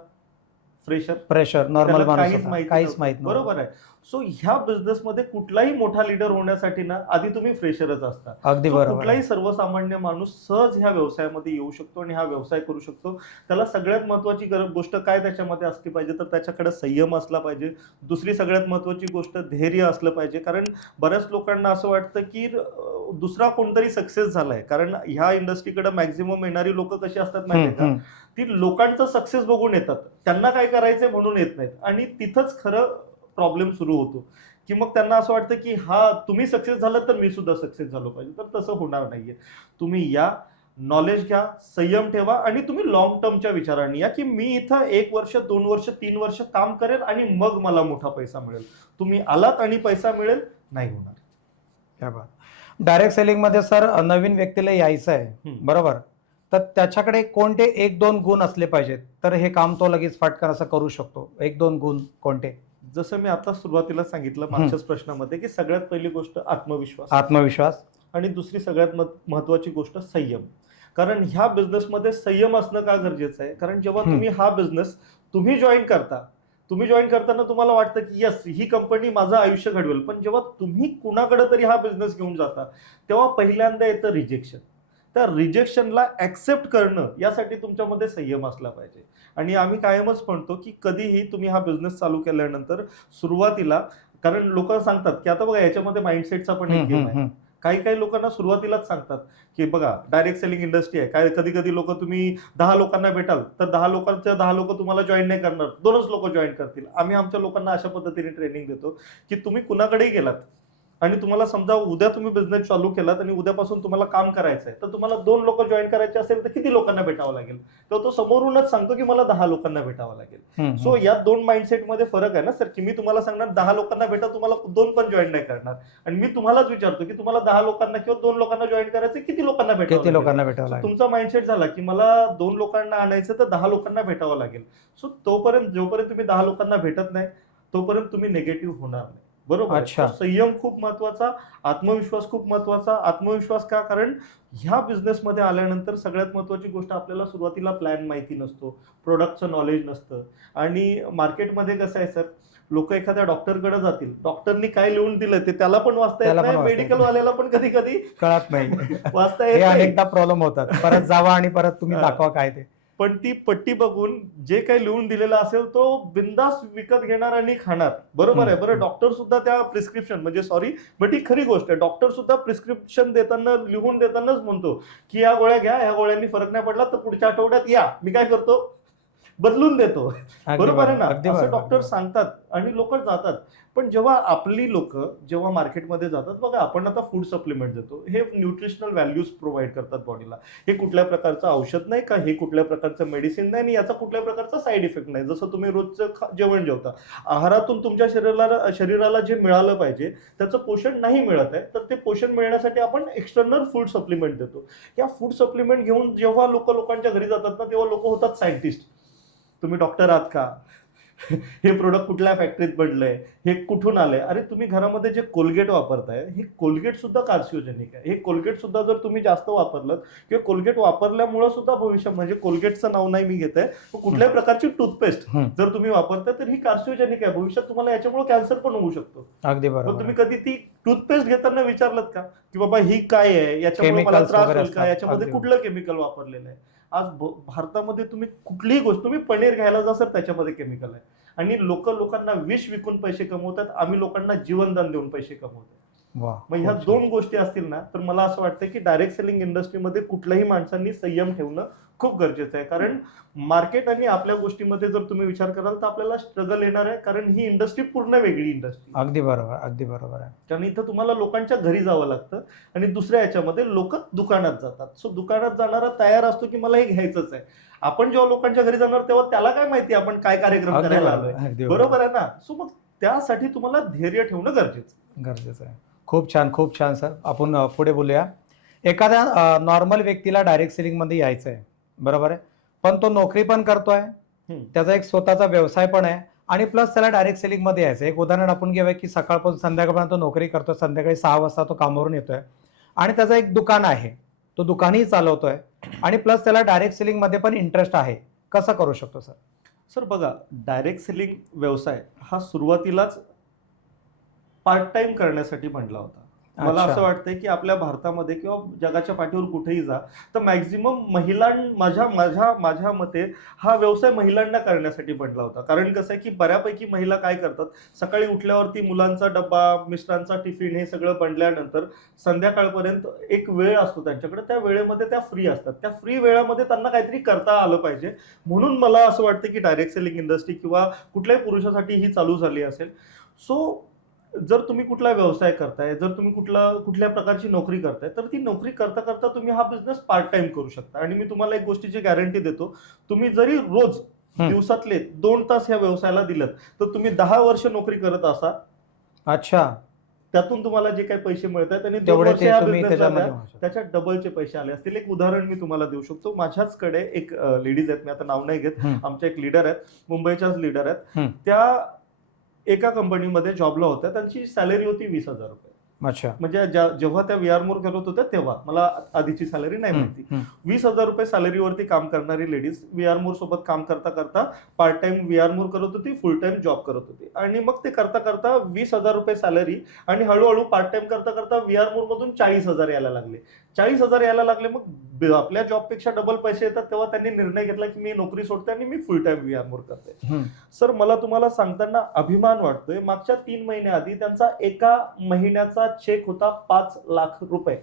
फ्रेशर, नॉर्मल माणूस, काहीच माहित. बरोबर आहे. सो ह्या बिझनेसमध्ये कुठलाही मोठा लीडर होण्यासाठी ना आधी तुम्ही फ्रेशरच असता. अगदी बरोबर. कुठलाही सर्वसामान्य माणूस सहज ह्या व्यवसायामध्ये येऊ शकतो आणि हा व्यवसाय करू शकतो. त्याला सगळ्यात महत्वाची गोष्ट काय त्याच्यामध्ये असली पाहिजे, तर त्याच्याकडे संयम असला पाहिजे. दुसरी सगळ्यात महत्वाची गोष्ट धैर्य असलं पाहिजे. कारण बऱ्याच लोकांना असं वाटतं की दुसरा कोणतरी सक्सेस झालाय, कारण ह्या इंडस्ट्रीकडे मॅक्झिमम येणारी लोक कशी असतात माहिती का, ती लोकांचं सक्सेस बघून येतात, त्यांना काय करायचंय म्हणून येत नाहीत आणि तिथंच खरं प्रॉब्लेम सुरू होतो की मग त्यांना असं वाटतं की तुम्ही सक्सेस झालात तर मी सुद्धा सक्सेस झालो पाहिजे. तर तसं होणार नाहीये. तुम्ही या, नॉलेज घ्या, संयम ठेवा आणि तुम्ही लॉंग टर्मच्या विचाराने या की मी इथं 1 वर्ष, 2 वर्ष, 3 वर्ष काम करेल आणि मग मला मोठा पैसा मिळेल. तुम्ही आलात आणि पैसा मिळेल, नाही होणार. डायरेक्ट सेलिंग मध्ये सर नवीन व्यक्तीला यायचं आहे, बरोबर, तर त्याच्याकडे कोणते 1-2 गुण असले पाहिजेत तर हे काम तो लगेच फाटकन असं करू शकतो? 1-2 गुण कोणते? जसं मी आता सुरुवातीला सांगितलं मागच्याच प्रश्नामध्ये की सगळ्यात पहिली गोष्ट आत्मविश्वास आणि दुसरी सगळ्यात महत्वाची गोष्ट संयम. कारण ह्या बिझनेसमध्ये संयम असणं का गरजेचं आहे, कारण जेव्हा तुम्ही हा बिझनेस तुम्ही जॉईन करताना तुम्हाला वाटतं की यस, ही कंपनी माझं आयुष्य घडवेल, पण जेव्हा तुम्ही कुणाकडे तरी हा बिझनेस घेऊन जाता तेव्हा पहिल्यांदा येतं रिजेक्शन. त्या रिजेक्शनला ऍक्सेप्ट करणं यासाठी तुमच्यामध्ये संयम असला पाहिजे. आणि आम्ही कायमच म्हणतो की कधीही तुम्ही हा बिझनेस चालू केल्यानंतर सुरुवातीला, कारण लोक सांगतात की आता बघा याच्यामध्ये माइंडसेटचा पण एक गेम आहे. काही लोकांना सुरुवातीलाच सांगतात की बघा डायरेक्ट सेलिंग इंडस्ट्री आहे, काय कधी लोक तुम्ही 10 लोकांना भेटाल तर 10 लोक तुम्हाला जॉईन नाही करणार, 2च लोक जॉईन करतील. आम्ही आमच्या लोकांना अशा पद्धतीने ट्रेनिंग देतो की तुम्ही कुणाकडेही गेलात आणि तुम्हाला समजा उद्या तुम्ही बिझनेस चालू केलात आणि उद्यापासून तुम्हाला काम करायचंय, तर तुम्हाला 2 लोक जॉईन करायचे असेल तर किती लोकांना भेटावं लागेल? तर तो समोरूनच सांगतो की मला 10 लोकांना भेटावं लागेल. सो या 2 माइंडसेटमध्ये फरक आहे ना सर, की मी तुम्हाला सांगणार 10 लोकांना भेटा, तुम्हाला 2 पण जॉईन नाही करणार, आणि मी तुम्हालाच विचारतो की तुम्हाला 10 लोकांना किंवा 2 लोकांना जॉईन करायचं, किती लोकांना भेटावं लागेल? तुमचा माइंडसेट झाला की मला 2 लोकांना आणायचं तर 10 लोकांना भेटावं लागेल. सो जोपर्यंत तुम्ही 10 लोकांना भेटत नाही तोपर्यंत तुम्ही निगेटिव्ह होणार नाही. बरोबर. संयम खूप महत्वाचा, आत्मविश्वास खूप महत्वाचा. आत्मविश्वास का? कारण ह्या बिझनेसमध्ये आल्यानंतर सगळ्यात महत्वाची गोष्ट, आपल्याला सुरुवातीला प्लॅन माहिती नसतो, प्रोडक्टचं नॉलेज नसतं आणि मार्केटमध्ये कसं आहे सर, लोक एखाद्या डॉक्टरकडे जातील, डॉक्टरनी काय लिहून दिलं ते त्याला पण वाचता येत नाही, मेडिकल वाल्याला पण कधी कळत नाही, वाचता येत नाही. अनेकदा प्रॉब्लेम होतात. परत जावा आणि परत तुम्ही दाखवा काय ते. पण ती पट्टी बघून जे काही लिहून दिलेलं असेल तो बिंदास विकत घेणार आणि खाणार. बरोबर आहे. बरं, डॉक्टर सुद्धा त्या प्रिस्क्रिप्शन, म्हणजे सॉरी बट ही खरी गोष्ट आहे, डॉक्टर सुद्धा प्रिस्क्रिप्शन देताना लिहून देतानाच म्हणतो की या गोळ्या घ्या, ह्या गोळ्यांनी फरक नाही पडला तर पुढच्या आठवड्यात या, मी काय करतो, बदलून देतो. बरोबर आहे ना, असं डॉक्टर सांगतात आणि लोक जातात. पण जेव्हा आपली लोक जेव्हा मार्केटमध्ये जातात, बघा आपण आता फूड सप्लिमेंट देतो, हे न्यूट्रिशनल व्हॅल्यूज प्रोव्हाइड करतात बॉडीला. हे कुठल्या प्रकारचं औषध नाही का, हे कुठल्या प्रकारचं मेडिसिन नाही आणि याचा कुठल्या प्रकारचा साईड इफेक्ट नाही. जसं तुम्ही रोजचं जेवण जेवता, आहारातून तुमच्या शरीराला जे मिळालं पाहिजे त्याचं पोषण नाही मिळत आहे, तर ते पोषण मिळण्यासाठी आपण एक्सटर्नल फूड सप्लिमेंट देतो. या फूड सप्लिमेंट घेऊन जेव्हा लोकांच्या घरी जातात ना, तेव्हा लोक होतात सायंटिस्ट. तुम्ही डॉक्टर आहात का, हे प्रोडक्ट कुठल्या फॅक्टरीत बनलंय, हे कुठून आलंय. अरे तुम्ही घरामध्ये जे कोलगेट वापरताय, हे कोलगेट सुद्धा कार्सिओजेनिक आहे. हे कोलगेट सुद्धा जर तुम्ही जास्त वापरलं किंवा कोलगेट वापरल्यामुळे सुद्धा भविष्य, म्हणजे कोलगेटचं नाव नाही मी घेत आहे, कुठल्याही प्रकारची टूथपेस्ट जर तुम्ही वापरताय तर ही कार्सिओजेनिक आहे. भविष्यात तुम्हाला याच्यामुळे कॅन्सर पण होऊ शकतो. अगदी बरोबर. तुम्ही कधी ती टूथपेस्ट घेताना विचारलं का की बाबा ही काय आहे, याच्यामुळे मला त्रास होईल का, याच्यामध्ये कुठलं केमिकल वापरलेलं आहे. आज भारतामध्ये तुम्ही कुठलीही गोष्ट, तुम्ही पनीर घ्यायला जा सर, त्याच्यामध्ये केमिकल आहे. आणि लोकांना विष विकून पैसे कमवतात, आम्ही लोकांना जीवनदान देऊन पैसे कमवतो. मग ह्या दोन गोष्टी असतील ना, तर मला असं वाटतं की डायरेक्ट सेलिंग इंडस्ट्रीमध्ये कुठल्याही माणसांनी संयम ठेवणं खूप गरजेचं आहे. कारण मार्केट आणि आपल्या गोष्टीमध्ये जर तुम्ही विचार कराल तर आपल्याला स्ट्रगल येणार आहे, कारण ही इंडस्ट्री पूर्ण वेगळी इंडस्ट्री. अगदी बरोबर, अगदी बरोबर आहे. कारण इथं तुम्हाला लोकांच्या घरी जावं लागतं आणि दुसऱ्या याच्यामध्ये लोक दुकानात जातात. सो दुकानात जाणारा तयार असतो की मला हे घ्यायचंच आहे. आपण जेव्हा लोकांच्या घरी जाणार तेव्हा त्याला काय माहिती आपण काय कार्यक्रम करायला आलोय. बरोबर आहे ना. सो मग त्यासाठी तुम्हाला धैर्य ठेवणं गरजेचं आहे. खूप छान, खूप छान सर. आपण पुढे बोलूया. एखाद्या नॉर्मल व्यक्तीला डायरेक्ट सेलिंग मध्ये यायचं आहे, बरोबर आहे, पण तो नोकरी पण करतोय, त्याचा एक स्वतःचा व्यवसाय पण आहे आणि प्लस त्याला डायरेक्ट सेलिंग मध्ये यायचं. एक उदाहरण आपण घेऊया की सकाळपासून संध्याकाळपर्यंत तो नोकरी करतोय, संध्याकाळी 6 वाजता तो कामावरून येतोय आणि त्याचं एक दुकान आहे, तो दुकानही चालवतोय आणि प्लस त्याला डायरेक्ट सेलिंग मध्ये पण इंटरेस्ट आहे. कसं करू शकतो सर? सर बघा, डायरेक्ट सेलिंग व्यवसाय हा सुरुवातीलाच पार्ट टाइम करण्यासाठी बनला होता. मला असं वाटतंय की आपल्या भारतामध्ये किंवा जगाच्या पाठीवर कुठेही जा तर मॅक्झिमम माझ्या मते हा व्यवसाय महिलांना करण्यासाठी बनला होता. कारण कसं आहे की बऱ्यापैकी महिला काय करतात, सकाळी उठल्यावरती मुलांचा डब्बा, मिस्टरांचा टिफिन हे सगळं बनल्यानंतर संध्याकाळपर्यंत एक वेळ असतो त्यांच्याकडे, त्या वेळेमध्ये त्या फ्री असतात. त्या फ्री वेळामध्ये त्यांना काहीतरी करता आलं पाहिजे, म्हणून मला असं वाटतं की डायरेक्ट सेलिंग इंडस्ट्री किंवा कुठल्याही पुरुषासाठी ही चालू झाली असेल. सो जर तुम्ही कुठला व्यवसाय करताय, जर तुम्ही कुठल्या प्रकारची नोकरी करताय, तर ती नोकरी करता करता तुम्ही हा बिझनेस पार्ट टाइम करू शकता. आणि मी तुम्हाला एक गोष्टीची गॅरंटी देतो, तुम्ही जरी रोज दिवसातले 2 तास ह्या व्यवसायाला दिलं तर तुम्ही 10 वर्ष नोकरी करत असा. अच्छा. त्यातून तुम्हाला जे काही पैसे मिळत आहेत आणि 2 वर्ष या बिझनेसला त्याच्या डबलचे पैसे आले असतील. एक उदाहरण मी तुम्हाला देऊ शकतो. माझ्याचकडे एक लेडीज आहेत, मी आता नाव नाही घेत, आमच्या एक लीडर आहेत, मुंबईच्याच लीडर आहेत. त्या एका कंपनीमध्ये जॉबला होत्या, त्यांची सॅलरी होती 20,000 रुपये. अच्छा. म्हणजे जेव्हा त्या VR मोर करत होत्या तेव्हा, मला आधीची सॅलरी नाही माहिती. 20,000 रुपये सॅलरीवरती काम करणारी लेडीज VR मोर सोबत काम करता करता पार्ट टाइम VR मोर करत होती, फुल टाइम जॉब करत होती. आणि मग ते करता करता 20,000 रुपये सॅलरी आणि हळूहळू पार्ट टाइम करता करता VR मोर मधून 40,000 यायला लागले. 40,000 यायला लागले. मग आपल्या जॉबपेक्षा डबल पैसे येतात, तेव्हा त्यांनी निर्णय घेतला की मी नोकरी सोडते आणि मी फुल टाइम VR मोर करते. सर मला तुम्हाला सांगताना अभिमान वाटतोय, मागच्या 3 महिन्याआधी त्यांचा एका महिन्याचा चेक होता 5 लाख रुपये.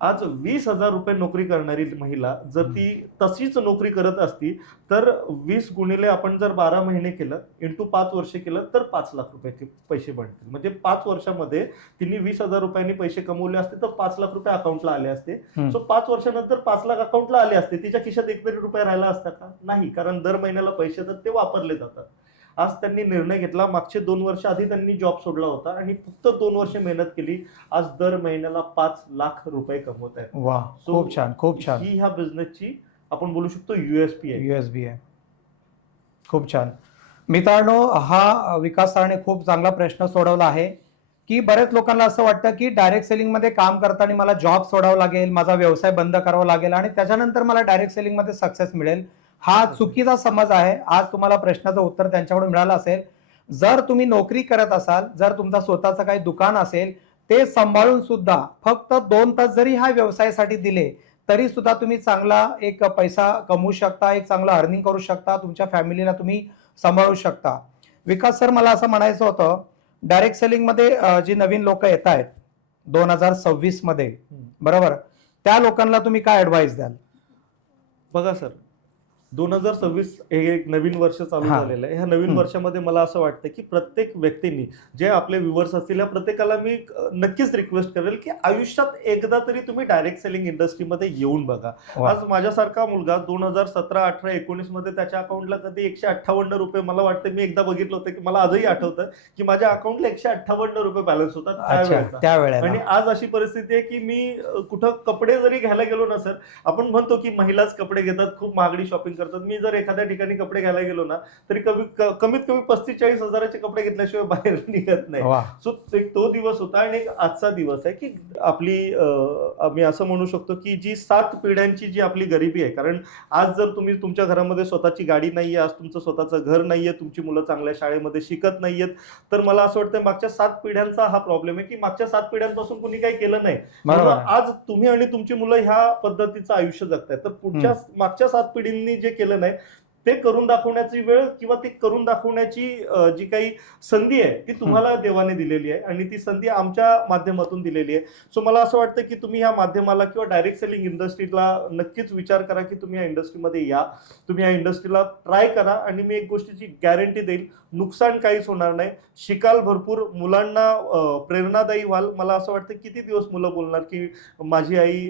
आज 20,000 रुपये नोकरी करणारी महिला जर ती तशीच नोकरी करत असती तर 20 गुणिले आपण जर 12 महिने केलं इंटू 5 वर्ष केलं तर 5 लाख रुपयाचे पैसे बनतील. म्हणजे 5 वर्षामध्ये तिने 20,000 रुपयांनी पैसे कमवले असते तर 5 लाख रुपये अकाउंटला आले असते. सो 5 वर्षानंतर 5 लाख अकाउंटला आले असते. तिच्या खिशात एक तरी रुपया राहिला असता का? नाही, कारण दर महिन्याला पैसे येतात, ते वापरले जातात. आज त्यांनी निर्णय घेतला, मागचे 2 वर्ष आधी त्यांनी जॉब सोडला होता आणि फक्त 2 वर्ष मेहनत केली, आज दर महिन्याला 5 लाख रुपये कमवत आहेत. वा, खूप छान, खूप छान. ही ह्या बिझनेसची आपण बोलू शकतो USP आहे. खूप छान. मित्रांनो, हा विकास सरांनी खूप चांगला प्रश्न सोडवला आहे की बरेच लोकांना असं वाटतं की डायरेक्ट सेलिंग मध्ये काम करताना मला जॉब सोडावा लागेल, माझा व्यवसाय बंद करावा लागेल आणि त्याच्यानंतर मला डायरेक्ट सेलिंग मध्ये सक्सेस मिळेल. हा चुकीचा समज आहे. आज तुम्हाला प्रश्नाचं उत्तर त्यांच्याकडून मिळालं असेल. जर तुम्ही नोकरी करत असाल, जर तुमचा स्वतःचं काही दुकान असेल, ते सांभाळून सुद्धा फक्त 2 तास जरी ह्या व्यवसायासाठी दिले तरी सुद्धा तुम्ही चांगला एक पैसा कमवू शकता, एक चांगला अर्निंग करू शकता, तुमच्या फॅमिलीला तुम्ही सांभाळू शकता. विकास सर, मला असं म्हणायचं होतं, डायरेक्ट सेलिंग मध्ये जी नवीन लोक येत आहेत 2026 मध्ये, बरोबर, त्या लोकांना तुम्ही काय ऍडवाइस द्याल? बघा सर, 2026 हे एक नवीन वर्ष चालू झालेलं आहे. ह्या नवीन वर्षामध्ये मला असं वाटतं की प्रत्येक व्यक्तींनी, जे आपले व्ह्युअर्स असतील, या प्रत्येकाला मी नक्कीच रिक्वेस्ट करेल की आयुष्यात एकदा तरी तुम्ही डायरेक्ट सेलिंग इंडस्ट्रीमध्ये येऊन बघा. आज माझ्यासारखा मुलगा 2017, 18, 19 मध्ये त्याच्या अकाउंटला कधी 158 रुपये, मला वाटतं मी एकदा बघितलं होतं की मला आजही आठवतं की माझ्या अकाउंटला 158 रुपये बॅलन्स होता त्यावेळेला. आणि आज अशी परिस्थिती आहे की मी कुठं कपडे जरी घ्यायला गेलो ना सर, आपण म्हणतो की महिलाच कपडे घेतात, खूप महागडी शॉपिंग करतात. मी जर एखाद्या ठिकाणी कपडे घ्यायला गेलो ना, तरी कमीत कमी 35-40 हजाराचे कपडे घेतल्याशिवाय बाहेर निघत नाही. सो तो दिवस होता. आणि आजचा दिवस आहे की आपली आम्ही असं म्हणू शकतो की जी 7 पिढ्यांची जी आपली गरिबी आहे, कारण आज जर तुम्ही तुमच्या घरामध्ये स्वतःची गाडी नाहीये, आज तुमचं स्वतःचं घर नाहीये, तुमची मुलं चांगल्या शाळेमध्ये शिकत नाहीयेत, तर मला असं वाटतं मागच्या 7 पिढ्यांचा हा प्रॉब्लेम आहे की मागच्या 7 पिढ्यांपासून कुणी काही केलं नाही. आज तुम्ही आणि तुमची मुलं ह्या पद्धतीचं आयुष्य जगतायत. तर मागच्या 7 पिढींनी जे केलं नाही ते करून दाखवण्याची वेळ किंवा ते करून दाखवण्याची जी काही संधी आहे ती तुम्हाला देवाने दिलेली आहे आणि ती संधी आमच्या माध्यमातून दिलेली आहे. सो मला असं वाटतं की तुम्ही या माध्यमाला किंवा डायरेक्ट सेलिंग इंडस्ट्रीला नक्कीच विचार करा की तुम्ही या इंडस्ट्रीमध्ये या, तुम्ही या इंडस्ट्रीला ट्राय करा. आणि मी एक गोष्टीची गॅरंटी देईल, नुकसान काहीच होणार नाही. शिकाल भरपूर, मुलांना प्रेरणादायी व्हाल. मला असं वाटतं किती दिवस मुलं बोलणार की माझी आई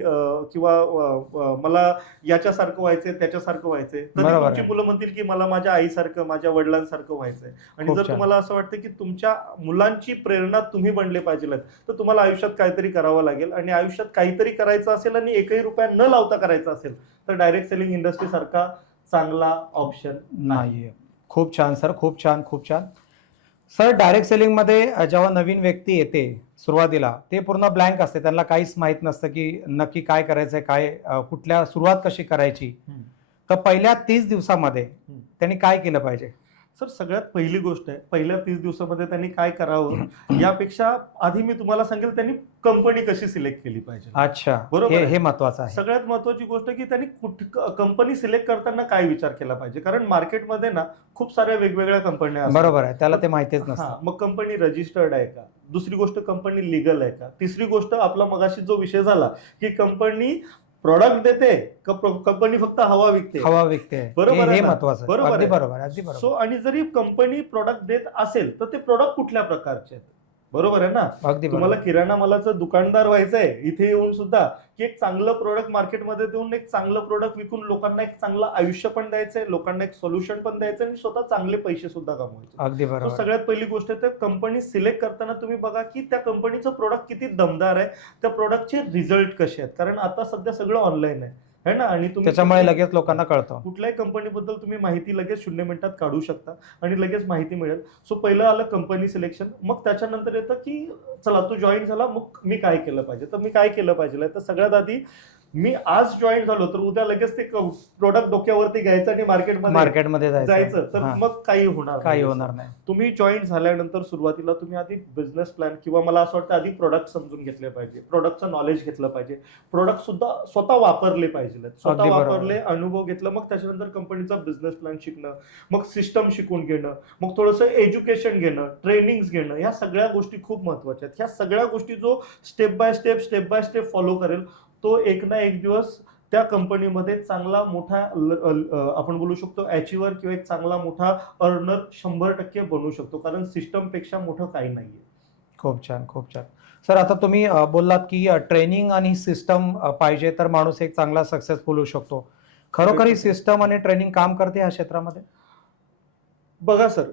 किंवा मला याच्यासारखं व्हायचंय, त्याच्यासारखं व्हायचंय, तर तुमची मुलं म्हणतील की मला माझ्या आईसारखं, माझ्या वडिलांसारखं व्हायचंय. आणि जर तुम्हाला असं वाटतं की तुमच्या मुलांची प्रेरणा तुम्ही बनले पाहिजे, तर तुम्हाला आयुष्यात काहीतरी करावं लागेल. आणि आयुष्यात काहीतरी करायचं असेल आणि एकही रुपया न लावता करायचं असेल तर डायरेक्ट सेलिंग इंडस्ट्री सारखा चांगला ऑप्शन नाहीये. खूप छान सर, खूप छान, खूप छान सर. डायरेक्ट सेलिंग मध्ये जेव्हा नवीन व्यक्ती येते सुरुवातीला, ते पूर्ण ब्लँक असते, त्यांना काहीच माहित नसतं की नक्की काय करायचंय, काय कुठल्या सुरुवात कशी करायची. तर पहिल्या 30 दिवसामध्ये त्यांनी काय केलं पाहिजे? सर, सगळ्यात पहिली गोष्ट आहे, पहिल्या 30 दिवसामध्ये त्यांनी काय करावं यापेक्षा आधी मी तुम्हाला सांगेल त्यांनी कंपनी कशी सिलेक्ट केली पाहिजे. अच्छा, बरोबर, हे महत्वाचं आहे. सगळ्यात महत्वाची गोष्ट की त्यांनी कंपनी सिलेक्ट करताना काय विचार केला पाहिजे, कारण मार्केटमध्ये ना खूप साऱ्या वेगवेगळ्या कंपन्या असतात. बरोबर आहे, त्याला ते माहितीच नसतं. मग कंपनी रजिस्टर्ड आहे का, दुसरी गोष्ट कंपनी लिगल आहे का, तिसरी गोष्ट आपला मगाशी जो विषय झाला की कंपनी प्रोडक्ट देते का कंपनी फक्त हवा विकते. बरोबर, हे महत्वाचं. बरोबर. सो आणि जरी कंपनी प्रोडक्ट देत असेल तर ते प्रोडक्ट कुठल्या प्रकारचे आहेत, बरोबर आहे ना. तुम्हाला किराणा मालाचं दुकानदार व्हायचंय इथे येऊन सुद्धा, की एक चांगलं प्रोडक्ट मार्केटमध्ये देऊन एक चांगलं प्रोडक्ट विकून लोकांना एक चांगलं आयुष्य पण द्यायचंय, लोकांना एक सोल्युशन पण द्यायचं आणि स्वतः चांगले पैसे सुद्धा कमवायचे. अगदी बरोबर. सगळ्यात पहिली गोष्ट आहे, कंपनी सिलेक्ट करताना तुम्ही बघा की त्या कंपनीचं प्रोडक्ट किती दमदार आहे, त्या प्रोडक्टचे रिझल्ट कसे आहेत, कारण आता सध्या सगळं ऑनलाईन आहे ना. आणि त्याच्यामुळे लगेच लोकांना कळतं. कुठल्याही कंपनीबद्दल तुम्ही माहिती लगेच 0 मिनिटात काढू शकता आणि लगेच माहिती मिळेल. सो पहिलं आलं कंपनी सिलेक्शन. मग त्याच्यानंतर येतं की चला तू जॉईन झाला, मग मी काय केलं पाहिजे. तर मी काय केलं पाहिजे, तर सगळ्यात आधी मी आज जॉईन झालो तर उद्या लगेच ते प्रोडक्ट डोक्यावरती घ्यायचं आणि मार्केटमध्ये जायचं, तर मग काही होणार नाही. तुम्ही जॉईन झाल्यानंतर सुरुवातीला तुम्ही आधी बिझनेस प्लॅन किंवा मला असं वाटतं आधी प्रोडक्ट समजून घेतले पाहिजे, प्रोडक्टचं नॉलेज घेतलं पाहिजे, प्रोडक्ट सुद्धा स्वतः वापरले पाहिजे, स्वतः वापरले, अनुभव घेतला, मग त्याच्यानंतर कंपनीचा बिझनेस प्लॅन शिकणं, मग सिस्टम शिकून घेणं, मग थोडंसं एज्युकेशन घेणं, ट्रेनिंग्स घेणं, ह्या सगळ्या गोष्टी खूप महत्वाच्या आहेत. ह्या सगळ्या गोष्टी जो स्टेप बाय स्टेप फॉलो करेल तो एक ना एक दिवस त्या कंपनीमध्ये चांगला मोठा आपण बोलू शकतो अचिव्हर किंवा एक चांगला मोठा अर्नर 100% बनू शकतो, कारण सिस्टम पेक्षा मोठं काही नाहीये. खूप छान, खूप छान सर. आता तुम्ही बोललात की ट्रेनिंग आणि सिस्टम पाहिजे तर माणूस एक चांगला सक्सेसफुल होऊ शकतो. खरोखर सिस्टम आणि ट्रेनिंग काम करते ह्या क्षेत्रामध्ये? बघा सर,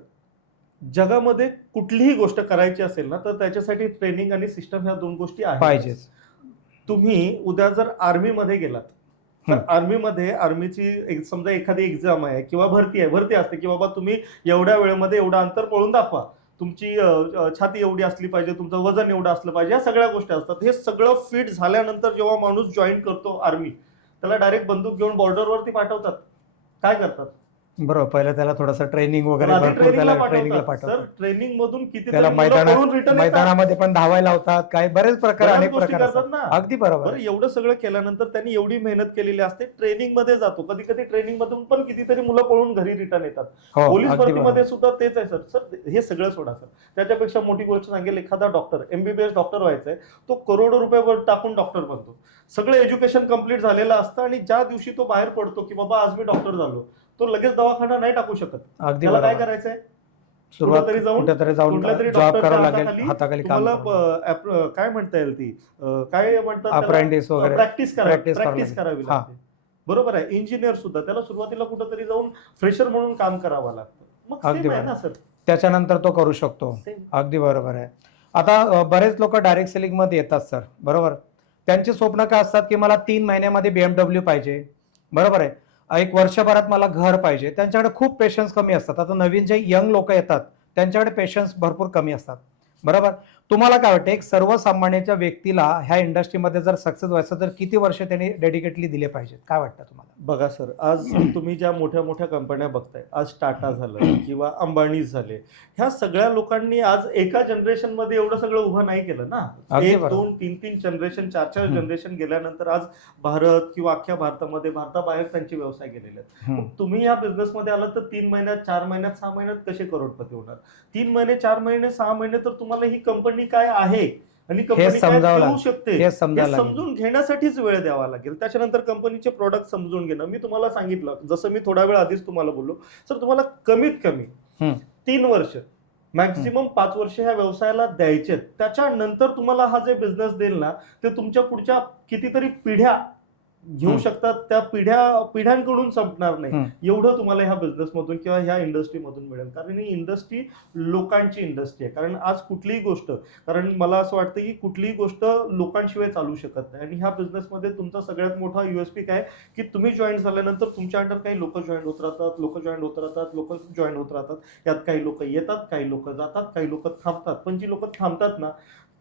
जगामध्ये कुठलीही गोष्ट करायची असेल ना तर त्याच्यासाठी ट्रेनिंग आणि सिस्टम ह्या 2 गोष्टी पाहिजेच. तुम्ही उद्या जर आर्मीमध्ये गेलात तर आर्मीची समजा एखादी एक्झाम आहे किंवा भरती असते की बाबा तुम्ही एवढ्या वेळेमध्ये एवढं अंतर पळून दाखवा, तुमची छाती एवढी असली पाहिजे, तुमचं वजन एवढं असलं पाहिजे, या सगळ्या गोष्टी असतात. हे सगळं फिट झाल्यानंतर जेव्हा माणूस जॉईन करतो आर्मी, त्याला डायरेक्ट बंदूक घेऊन बॉर्डरवरती पाठवतात. काय करतात? बरोबर, पहिलं त्याला थोडंसं ट्रेनिंग वगैरे भरपूर त्याला ट्रेनिंगला पाठवतात. सर ट्रेनिंग मधून किती त्याला मैदानामध्ये पण धावायला लावतात, काही बरेच प्रकार, अनेक प्रकार असतात ना. अगदी बरोबर. एवढं सगळं केल्यानंतर त्यांनी एवढी मेहनत केलेली असते, ट्रेनिंग मध्ये जातो, कधी कधी ट्रेनिंग मधून पण कितीतरी मुलं पळून घरी रिटर्न येतात. पोलीस भरतीमध्ये सुद्धा तेच आहे सर. हे सगळं सोडा सर, त्याच्यापेक्षा मोठी गोष्ट सांगेल, एखादा डॉक्टर एमबीबीएस डॉक्टर व्हायचंय, तो करोडो रुपये टाकून डॉक्टर बनतो. सगळं एज्युकेशन कम्प्लीट झालेलं असतं आणि ज्या दिवशी तो बाहेर पडतो की बाबा आज मी डॉक्टर झालो, तो लगेच दवाखाना नाही टाकू शकत. त्याला काय करायचंय, कुठेतरी जाऊन जॉब करावं लागेल, हाताखाली काम काय म्हणता येईल ती, काय म्हणतात, अप्रेंटिस वगैरे, प्रॅक्टिस करावी लागते. बरोबर आहे. इंजिनियर सुद्धा त्याला सुरुवातीला कुठेतरी जाऊन फ्रेशर म्हणून काम करावं लागतं. मग अगदी आहे ना सर, त्याच्यानंतर तो करू शकतो. अगदी बरोबर आहे. आता बरेच लोक डायरेक्ट सेलिंग मध्ये येतात सर, बरोबर. त्यांचे स्वप्न काय असतात की मला 3 महिन्यामध्ये BMW पाहिजे, बरोबर आहे, 1 वर्षभरात मला घर पाहिजे. त्यांच्याकडे खूप पेशन्स कमी असतात. आता नवीन जे यंग लोक येतात त्यांच्याकडे पेशन्स भरपूर कमी असतात, बरोबर. तुम्हाला काय वाटतं, एक सर्वसामान्याच्या व्यक्तीला ह्या इंडस्ट्रीमध्ये जर सक्सेस व्हायचं तर किती वर्ष त्यांनी डेडिकेटली दिले पाहिजेत, काय वाटतं तुम्हाला? बघा सर, आज तुम्ही ज्या मोठ्या मोठ्या कंपन्या बघताय, आज टाटा झालं किंवा अंबानी झाले, ह्या सगळ्या लोकांनी आज एका जनरेशन मध्ये एवढं सगळं उभं नाही केलं ना. 1, 2, 3 जनरेशन, 4 जनरेशन गेल्यानंतर आज भारत किंवा अख्ख्या भारताबाहेर त्यांचे व्यवसाय गेलेले आहेत. तुम्ही या बिझनेसमध्ये आलात तर 3 महिन्यात, 4 महिन्यात, 6 महिन्यात कसे करोडपती होणार? 3 महिने, 4 महिने, 6 महिने तर तुम्हाला ही कंपनी काय आहे आणि कंपनी काय देऊ शकते हे समजून घेण्यासाठीच वेळ द्यावा लागेल. त्याच्यानंतर कंपनीचे प्रोडक्ट समजून घेणं. मी तुम्हाला सांगितलं, जसं मी थोडा वेळ आधीच तुम्हाला बोललो सर, तुम्हाला कमीत कमी 3 वर्ष, मॅक्सिमम 5 वर्ष ह्या व्यवसायाला द्यायचे. त्याच्यानंतर तुम्हाला हा जे बिझनेस देईल ना, ते तुमच्या पुढच्या कितीतरी पिढ्या घेऊ शकतात. त्या पिढ्यांकडून संपणार नाही एवढं तुम्हाला ह्या बिझनेसमधून किंवा ह्या इंडस्ट्रीमधून मिळेल. कारण ही इंडस्ट्री लोकांची इंडस्ट्री आहे. कारण आज कुठलीही गोष्ट, कारण मला असं वाटतं की कुठलीही गोष्ट लोकांशिवाय चालू शकत नाही. आणि ह्या बिझनेसमध्ये तुमचा सगळ्यात मोठा USP काय की तुम्ही जॉईन झाल्यानंतर तुमच्या अंडर काही लोक जॉईन होत राहतात, लोक जॉईन होत राहतात. यात काही लोक येतात, काही लोक जातात, काही लोक थांबतात. पण जी लोक थांबतात ना,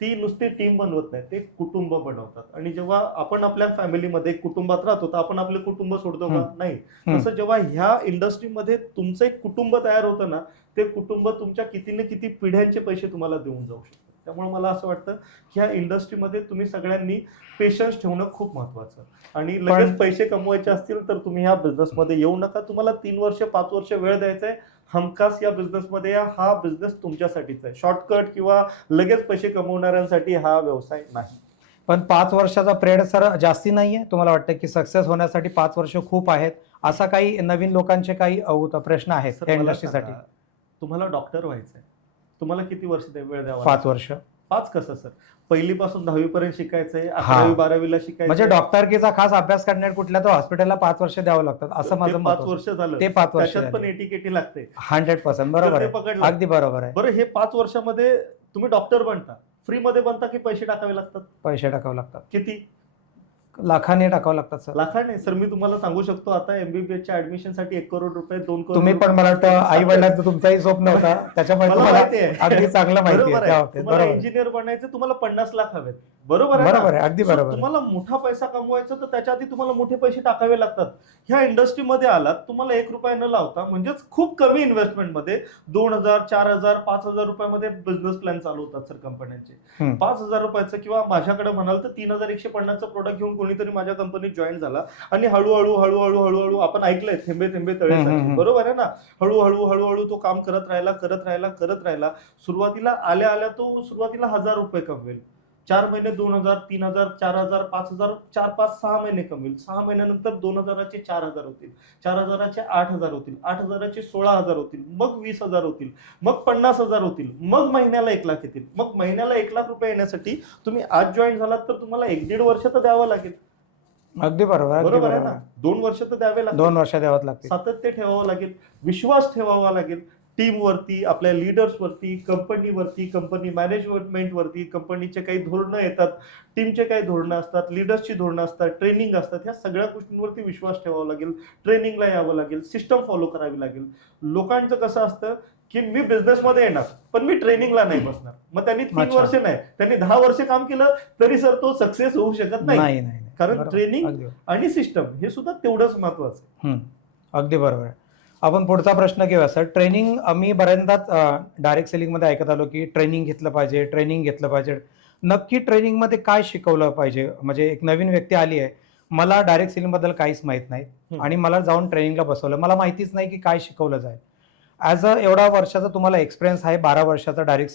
ती नुसती टीम बनवत नाही, ते कुटुंब बनवतात. आणि जेव्हा आपण आपल्या फॅमिलीमध्ये कुटुंबात राहतो तर आपण आपले कुटुंब सोडतो का? नाही. तसं जेव्हा ह्या इंडस्ट्रीमध्ये तुमचं एक कुटुंब तयार होतं ना, ते कुटुंब तुमच्या किती ना किती पिढ्यांचे पैसे तुम्हाला देऊन जाऊ शकतं. त्यामुळे मला असं वाटतं की ह्या इंडस्ट्रीमध्ये तुम्ही सगळ्यांनी पेशन्स ठेवणं खूप महत्वाचं. आणि लगेच पैसे कमवायचे असतील तर तुम्ही ह्या बिझनेसमध्ये येऊ नका. तुम्हाला 3 वर्ष, 5 वर्ष वेळ द्यायचा आहे. हमखास या बिझनेसमध्ये हा बिझनेस तुमच्यासाठीच आहे. शॉर्टकट किंवा लगेच पैसे कमवणाऱ्यांसाठी हा व्यवसाय नाही. पण 5 वर्षाचा पिरियड सर जास्ती नाहीये? तुम्हाला वाटतं की सक्सेस होण्यासाठी 5 वर्ष खूप आहेत? असा काही नवीन लोकांचे काही प्रश्न आहेत या इंडस्ट्रीसाठी? तुम्हाला डॉक्टर व्हायचंय, तुम्हाला किती वर्ष वेळ द्यावा? 5 वर्ष. 5 कसं सर, पहिलीपासून 10वी पर्यंत शिकायचंय, 11वी 12वीला शिकायचं. म्हणजे डॉक्टरकीचा खास अभ्यास करण्यात कुठल्या तो हॉस्पिटलला 5 वर्ष द्यावं लागतात असं माझं मत. 5 वर्ष झालं ते 5 वर्ष त्याच्यात पण एटीकेटी लागते. 100% बरोबर आहे, अगदी बरोबर आहे. बरं, हे 5 वर्षामध्ये तुम्ही डॉक्टर बनता, फ्री मध्ये बनता की पैसे टाकावे लागतात? पैसे टाकावे लागतात. किती? लाखाने टाकावं लागतात सर. लाखाने? सर मी तुम्हाला सांगू शकतो, आता एमबीबीएसच्या ऍडमिशन साठी 1 करोड रुपये, 2 करोड. तुम्ही पण मला वाटतं आई वडिलांचं तुमचाही स्वप्न होता, त्याच्यामुळे तुम्हाला अगदी चांगलं माहिती आहे. तुम्हाला इंजिनियर बनायचं, तुम्हाला 50 लाख हवेत, बरोबर आहे, अगदी बरोबर. तुम्हाला मोठा पैसा कमवायचा तर त्याच्या आधी तुम्हाला मोठे पैसे टाकावे लागतात. ह्या इंडस्ट्रीमध्ये आलात, तुम्हाला 1 रुपया न लावता, म्हणजेच खूप कमी इन्व्हेस्टमेंटमध्ये 2000, 4000, 5000 रुपयामध्ये बिझनेस प्लॅन चालू होतात सर कंपन्यांचे. 5000 रुपयाचं किंवा माझ्याकडे म्हणाल तर 3150चं प्रोडक्ट घेऊन कोणीतरी माझ्या कंपनीत जॉईन झाला आणि हळूहळू आपण ऐकलंय, थेंबे थेंबे तळे साचे, बरोबर आहे ना. हळूहळू तो काम करत राहिला. सुरुवातीला आल्या तो 1000 रुपये कमवेल. 4 महिने 2000, 3000, 4000, 5000, 4-5-6 महिने कमवेल. 6 महिन्यानंतर 2000चे 4000 होतील, 4000चे 8000 होतील, 8000चे 16000 होतील, मग 20000 होतील, मग 50000 होतील, मग महिन्याला 1 लाख येतील. मग महिन्याला 1 लाख रुपये येण्यासाठी तुम्ही आज जॉईन झालात तर तुम्हाला 1-1.5 वर्ष तर द्यावं लागेल. अगदी बरोबर आहे ना. 2 वर्ष तर द्यावे लागतील, 2 वर्ष द्यावं लागतील. सातत्य ठेवावं लागेल, विश्वास ठेवावा लागेल टीमवरती, आपल्या लीडर्सवरती, कंपनीवरती, कंपनी मॅनेजमेंटवरती. कंपनीचे काही धोरणं येतात, टीमचे काही धोरणं असतात, लीडर्सची धोरणं असतात, ट्रेनिंग असतात. ह्या सगळ्या गोष्टींवरती विश्वास ठेवावा लागेल, ट्रेनिंगला यावं लागेल, सिस्टम फॉलो करावी लागेल. लोकांचं कसं असतं की मी बिझनेसमध्ये येणार पण मी ट्रेनिंगला नाही बसणार. मग त्यांनी 3 वर्ष नाही, त्यांनी 10 वर्ष काम केलं तरी सर तो सक्सेस होऊ शकत नाही. कारण ट्रेनिंग आणि सिस्टम हे सुद्धा तेवढंच महत्वाचं. अगदी बरोबर आहे. आपण पुढचा प्रश्न घेऊया सर. ट्रेनिंग मी बऱ्याचदाच डायरेक्ट सेलिंगमध्ये ऐकत आलो की ट्रेनिंग घेतलं पाहिजे. नक्की ट्रेनिंगमध्ये काय शिकवलं पाहिजे? म्हणजे एक नवीन व्यक्ती आली आहे, मला डायरेक्ट सेलिंगबद्दल काहीच माहीत नाही आणि मला जाऊन ट्रेनिंगला बसवलं, मला माहितीच नाही की काय शिकवलं जाईल. ॲज अ एवढा वर्षाचा तुम्हाला एक्सपिरियन्स आहे, 12 वर्षाचा डायरेक्ट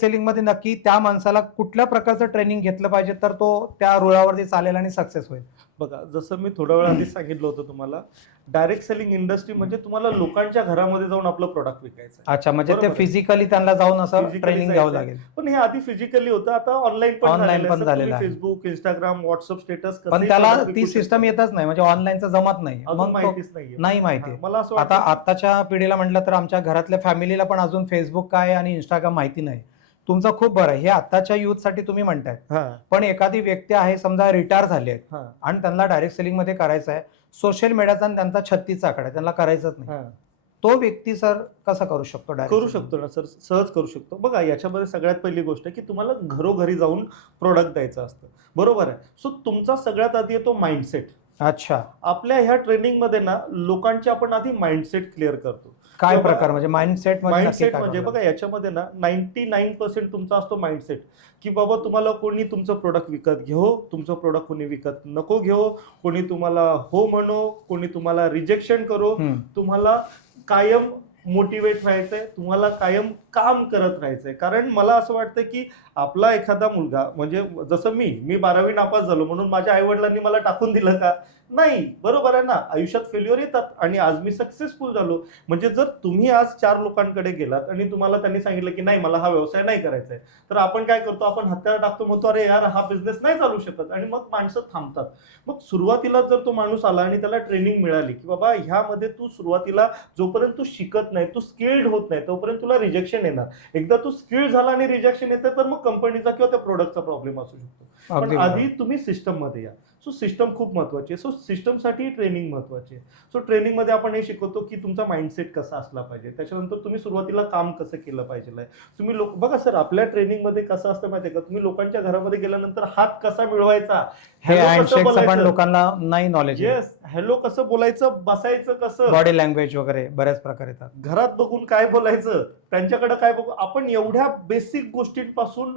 सेलिंगमध्ये नक्की त्या माणसाला कुठल्या प्रकारचं ट्रेनिंग घेतलं पाहिजे तर तो त्या रुळावरती चालेल आणि सक्सेस होईल? बघा, जसं मी थोड्या वेळ आधी सांगितलं होतं तुम्हाला, डायरेक्ट सेलिंग इंडस्ट्री म्हणजे तुम्हाला लोकांच्या घरामध्ये जाऊन आपलं प्रोडक्ट विकायचं आहे. अच्छा, म्हणजे ते बरोबर आहे. फिजिकली त्यांना जाऊन असं Physically ट्रेनिंग जायचं द्यावं आहे. लागेल. पण हे आधी फिजिकली होतं, आता ऑनलाईन Online पण झालेलं आहे. फेसबुक, इंस्टाग्राम, व्हॉट्सअप स्टेटस, पण त्याला ती सिस्टम येतच नाही, म्हणजे ऑनलाईनचं जमत नाही. अजून मग तो माहितीच नाहीये. नाही माहिती. हा, मला असं आता वाटतं आताच्या पिढीला म्हटलं तर आमच्या घरातल्या फॅमिलीला पण अजून फेसबुक काय आणि इंस्टाग्राम माहिती नाही. तुमचं खूप बरं आहे, हे आताच्या युथसाठी तुम्ही म्हणताय. हा, पण एखादी व्यक्ती आहे, समजा रिटायर झाली आहे हा, आणि त्यांना डायरेक्ट सेलिंग मध्ये करायचं आहे, सोशल मीडियाचा आणि त्यांचा 36 आकडा आहे, त्यांना करायचंच नाही. हा. तो व्यक्ती सर कसा करू शकतो? डायरेक्ट करू शकतो ना सर, सहज करू शकतो. बघा, याच्यामध्ये सगळ्यात पहिली गोष्ट आहे की तुम्हाला घरोघरी जाऊन प्रोडक्ट द्यायचं असतं, बरोबर आहे. सो तुमचा सगळ्यात आधी येतो माइंडसेट. अच्छा, आपल्या ह्या ट्रेनिंगमध्ये ना लोकांचे आपण आधी माइंडसेट क्लिअर करतो. काय बघा, प्रकार म्हणजे माइंडसेट म्हणजे नक्की माइंडसेट काय म्हणजे प्रकार? बघा, याच्यामध्ये ना 99% तुमचा असतो माइंडसेट, की बाबा तुम्हाला कोणी तुमचं प्रोडक्ट विकत घेऊ, तुमचं प्रोडक्ट कोणी विकत नको घेऊ, कोणी तुम्हाला हो म्हणो, कोणी तुम्हाला रिजेक्शन करो, तुम्हाला कायम मोटिवेट राहायचंय, तुम्हाला कायम काम करत राहायचंय. कारण मला असं वाटतं की आपला एखादा मुलगा, म्हणजे जसं मी 12वी नापास झालो म्हणून माझ्या आईवडिलांनी मला टाकून दिलं का? नाही, बरोबर आहे ना. आयुष्यात फेल्युअर येतात आणि आज मी सक्सेसफुल झालो. म्हणजे जर तुम्ही आज 4 लोकांकडे गेलात आणि तुम्हाला त्यांनी सांगितलं की नाही, मला हा व्यवसाय नाही करायचा आहे, तर आपण काय करतो? आपण हत्यार टाकतो, म्हणतो अरे यार, हा बिझनेस नाही चालू शकत, आणि मग माणसं थांबतात. मग सुरुवातीला जर तो माणूस आला आणि त्याला ट्रेनिंग मिळाली की बाबा ह्यामध्ये तू सुरुवातीला जोपर्यंत तू शिकत नाही, तू स्किल्ड होत नाही, तोपर्यंत तुला रिजेक्शन येणार. एकदा तू स्किल्ड झाला आणि रिजेक्शन येतं तर मग कंपनीचा किंवा त्या प्रोडक्टचा प्रॉब्लेम असू शकतो. पण आधी तुम्ही सिस्टम मध्ये या. सो सिस्टम खूप महत्वाची आहे. सो सिस्टमसाठी ट्रेनिंग महत्वाची आहे. सो ट्रेनिंगमध्ये आपण हे शिकवतो की तुमचा माइंडसेट कसा असला पाहिजे, त्याच्यानंतर तुम्ही सुरुवातीला काम कसं केलं पाहिजे. तुम्ही लोक बघा सर, आपल्या ट्रेनिंगमध्ये कसं असतं माहिती आहे का, तुम्ही लोकांच्या घरामध्ये गेल्यानंतर हात कसा मिळवायचा, हे हँडशेकचं पण लोकांना नाही नॉलेज. येस, हॅलो कसं बोलायचं, बसायचं कसं, बॉडी लँग्वेज वगैरे बऱ्याच प्रकार येतात. घरात बघून काय बोलायचं, त्यांच्याकडे काय बघू, आपण एवढ्या बेसिक गोष्टींपासून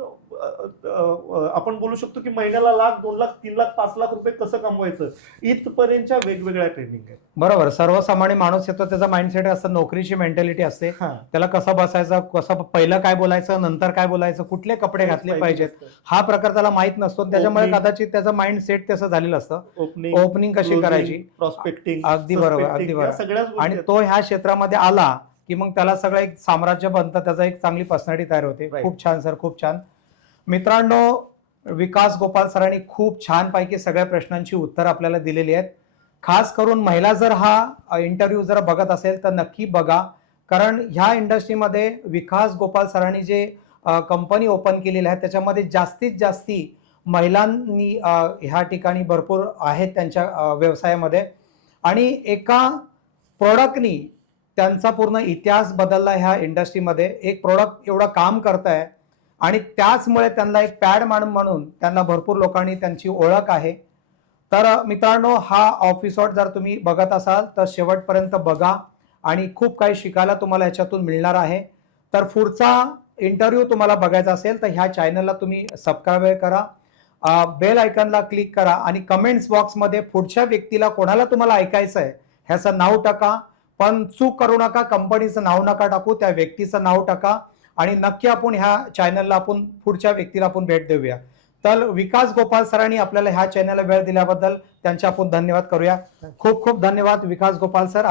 आपण बोलू शकतो की महिन्याला 1,00,000, 2,00,000, 3,00,000, 5,00,000 रुपये कसं कमवायचं, इथपर्यंतच्या वेगवेगळ्या ट्रेनिंग आहेत. बरोबर. सर्वसामान्य माणूस येतो, त्याचा माइंडसेट असतं, नोकरीची मेंटॅलिटी असते, त्याला कसं बसायचं, कसं पहिलं काय बोलायचं, नंतर काय बोलायचं, कुठले कपडे घातले पाहिजेत, हा प्रकार त्याला माहित नसतो. त्याच्यामुळे कदाचित त्याचं माइंडसेट तसं झालेलं असतं. ओपनिंग कशी करायची, प्रॉस्पेक्टिंग, अगदी बरोबर. सगळ्याच आणि तो ह्या क्षेत्रामध्ये आला की मग त्याला सगळं एक साम्राज्य बनतं, त्याचा एक चांगली पर्सनॅलिटी तयार होते. खूप छान सर, खूप छान. मित्रांनो, विकास गोपाल सरांनी खूप छान पैकी सगळ्या प्रश्नांची उत्तर आपल्याला दिलेली आहेत. खास करून महिला जर हा इंटरव्ह्यू जर बघत असेल तर नक्की बघा, कारण ह्या इंडस्ट्रीमध्ये विकास गोपाल सरांनी जे कंपनी ओपन केलेली आहे त्याच्यामध्ये जास्तीत जास्ती महिलांनी ह्या ठिकाणी भरपूर आहेत त्यांच्या व्यवसायामध्ये, आणि एका प्रोडक्टनी त्यांचा पूर्ण इतिहास बदलला ह्या इंडस्ट्रीमध्ये. एक प्रोडक्ट एवढं काम करत आहे आणि त्याचमुळे त्यांना एक पॅडमॅन म्हणून त्यांना भरपूर लोकांनी त्यांची ओळख आहे. तर मित्रांनो, हा एपिसोड जर तुम्ही बघत असाल तर शेवटपर्यंत बघा आणि खूप काही शिकायला तुम्हाला याच्यातून मिळणार आहे. तर पुढचा इंटरव्ह्यू तुम्हाला बघायचा असेल तर ह्या चॅनलला तुम्ही सबस्क्राईब करा, बेल आयकॉनला क्लिक करा आणि कमेंट्स बॉक्समध्ये पुढच्या व्यक्तीला कोणाला तुम्हाला ऐकायचं आहे ह्याचं नाव टाका. पण चूक करू नका, कंपनीचं नाव नका टाकू, त्या व्यक्तीचं नाव टाका आणि नक्की आपण ह्या चॅनलला आपण पुढच्या व्यक्तीला आपण भेट देऊया. तर विकास गोपाल सरांनी आपल्याला ह्या चॅनलला वेळ दिल्याबद्दल त्यांचे आपण धन्यवाद करूया. खूप खूप धन्यवाद विकास गोपाल सर,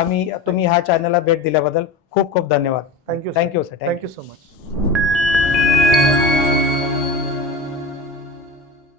तुम्ही ह्या चॅनलला भेट दिल्याबद्दल खूप खूप धन्यवाद. Thank you thank you sir. Thank you so much.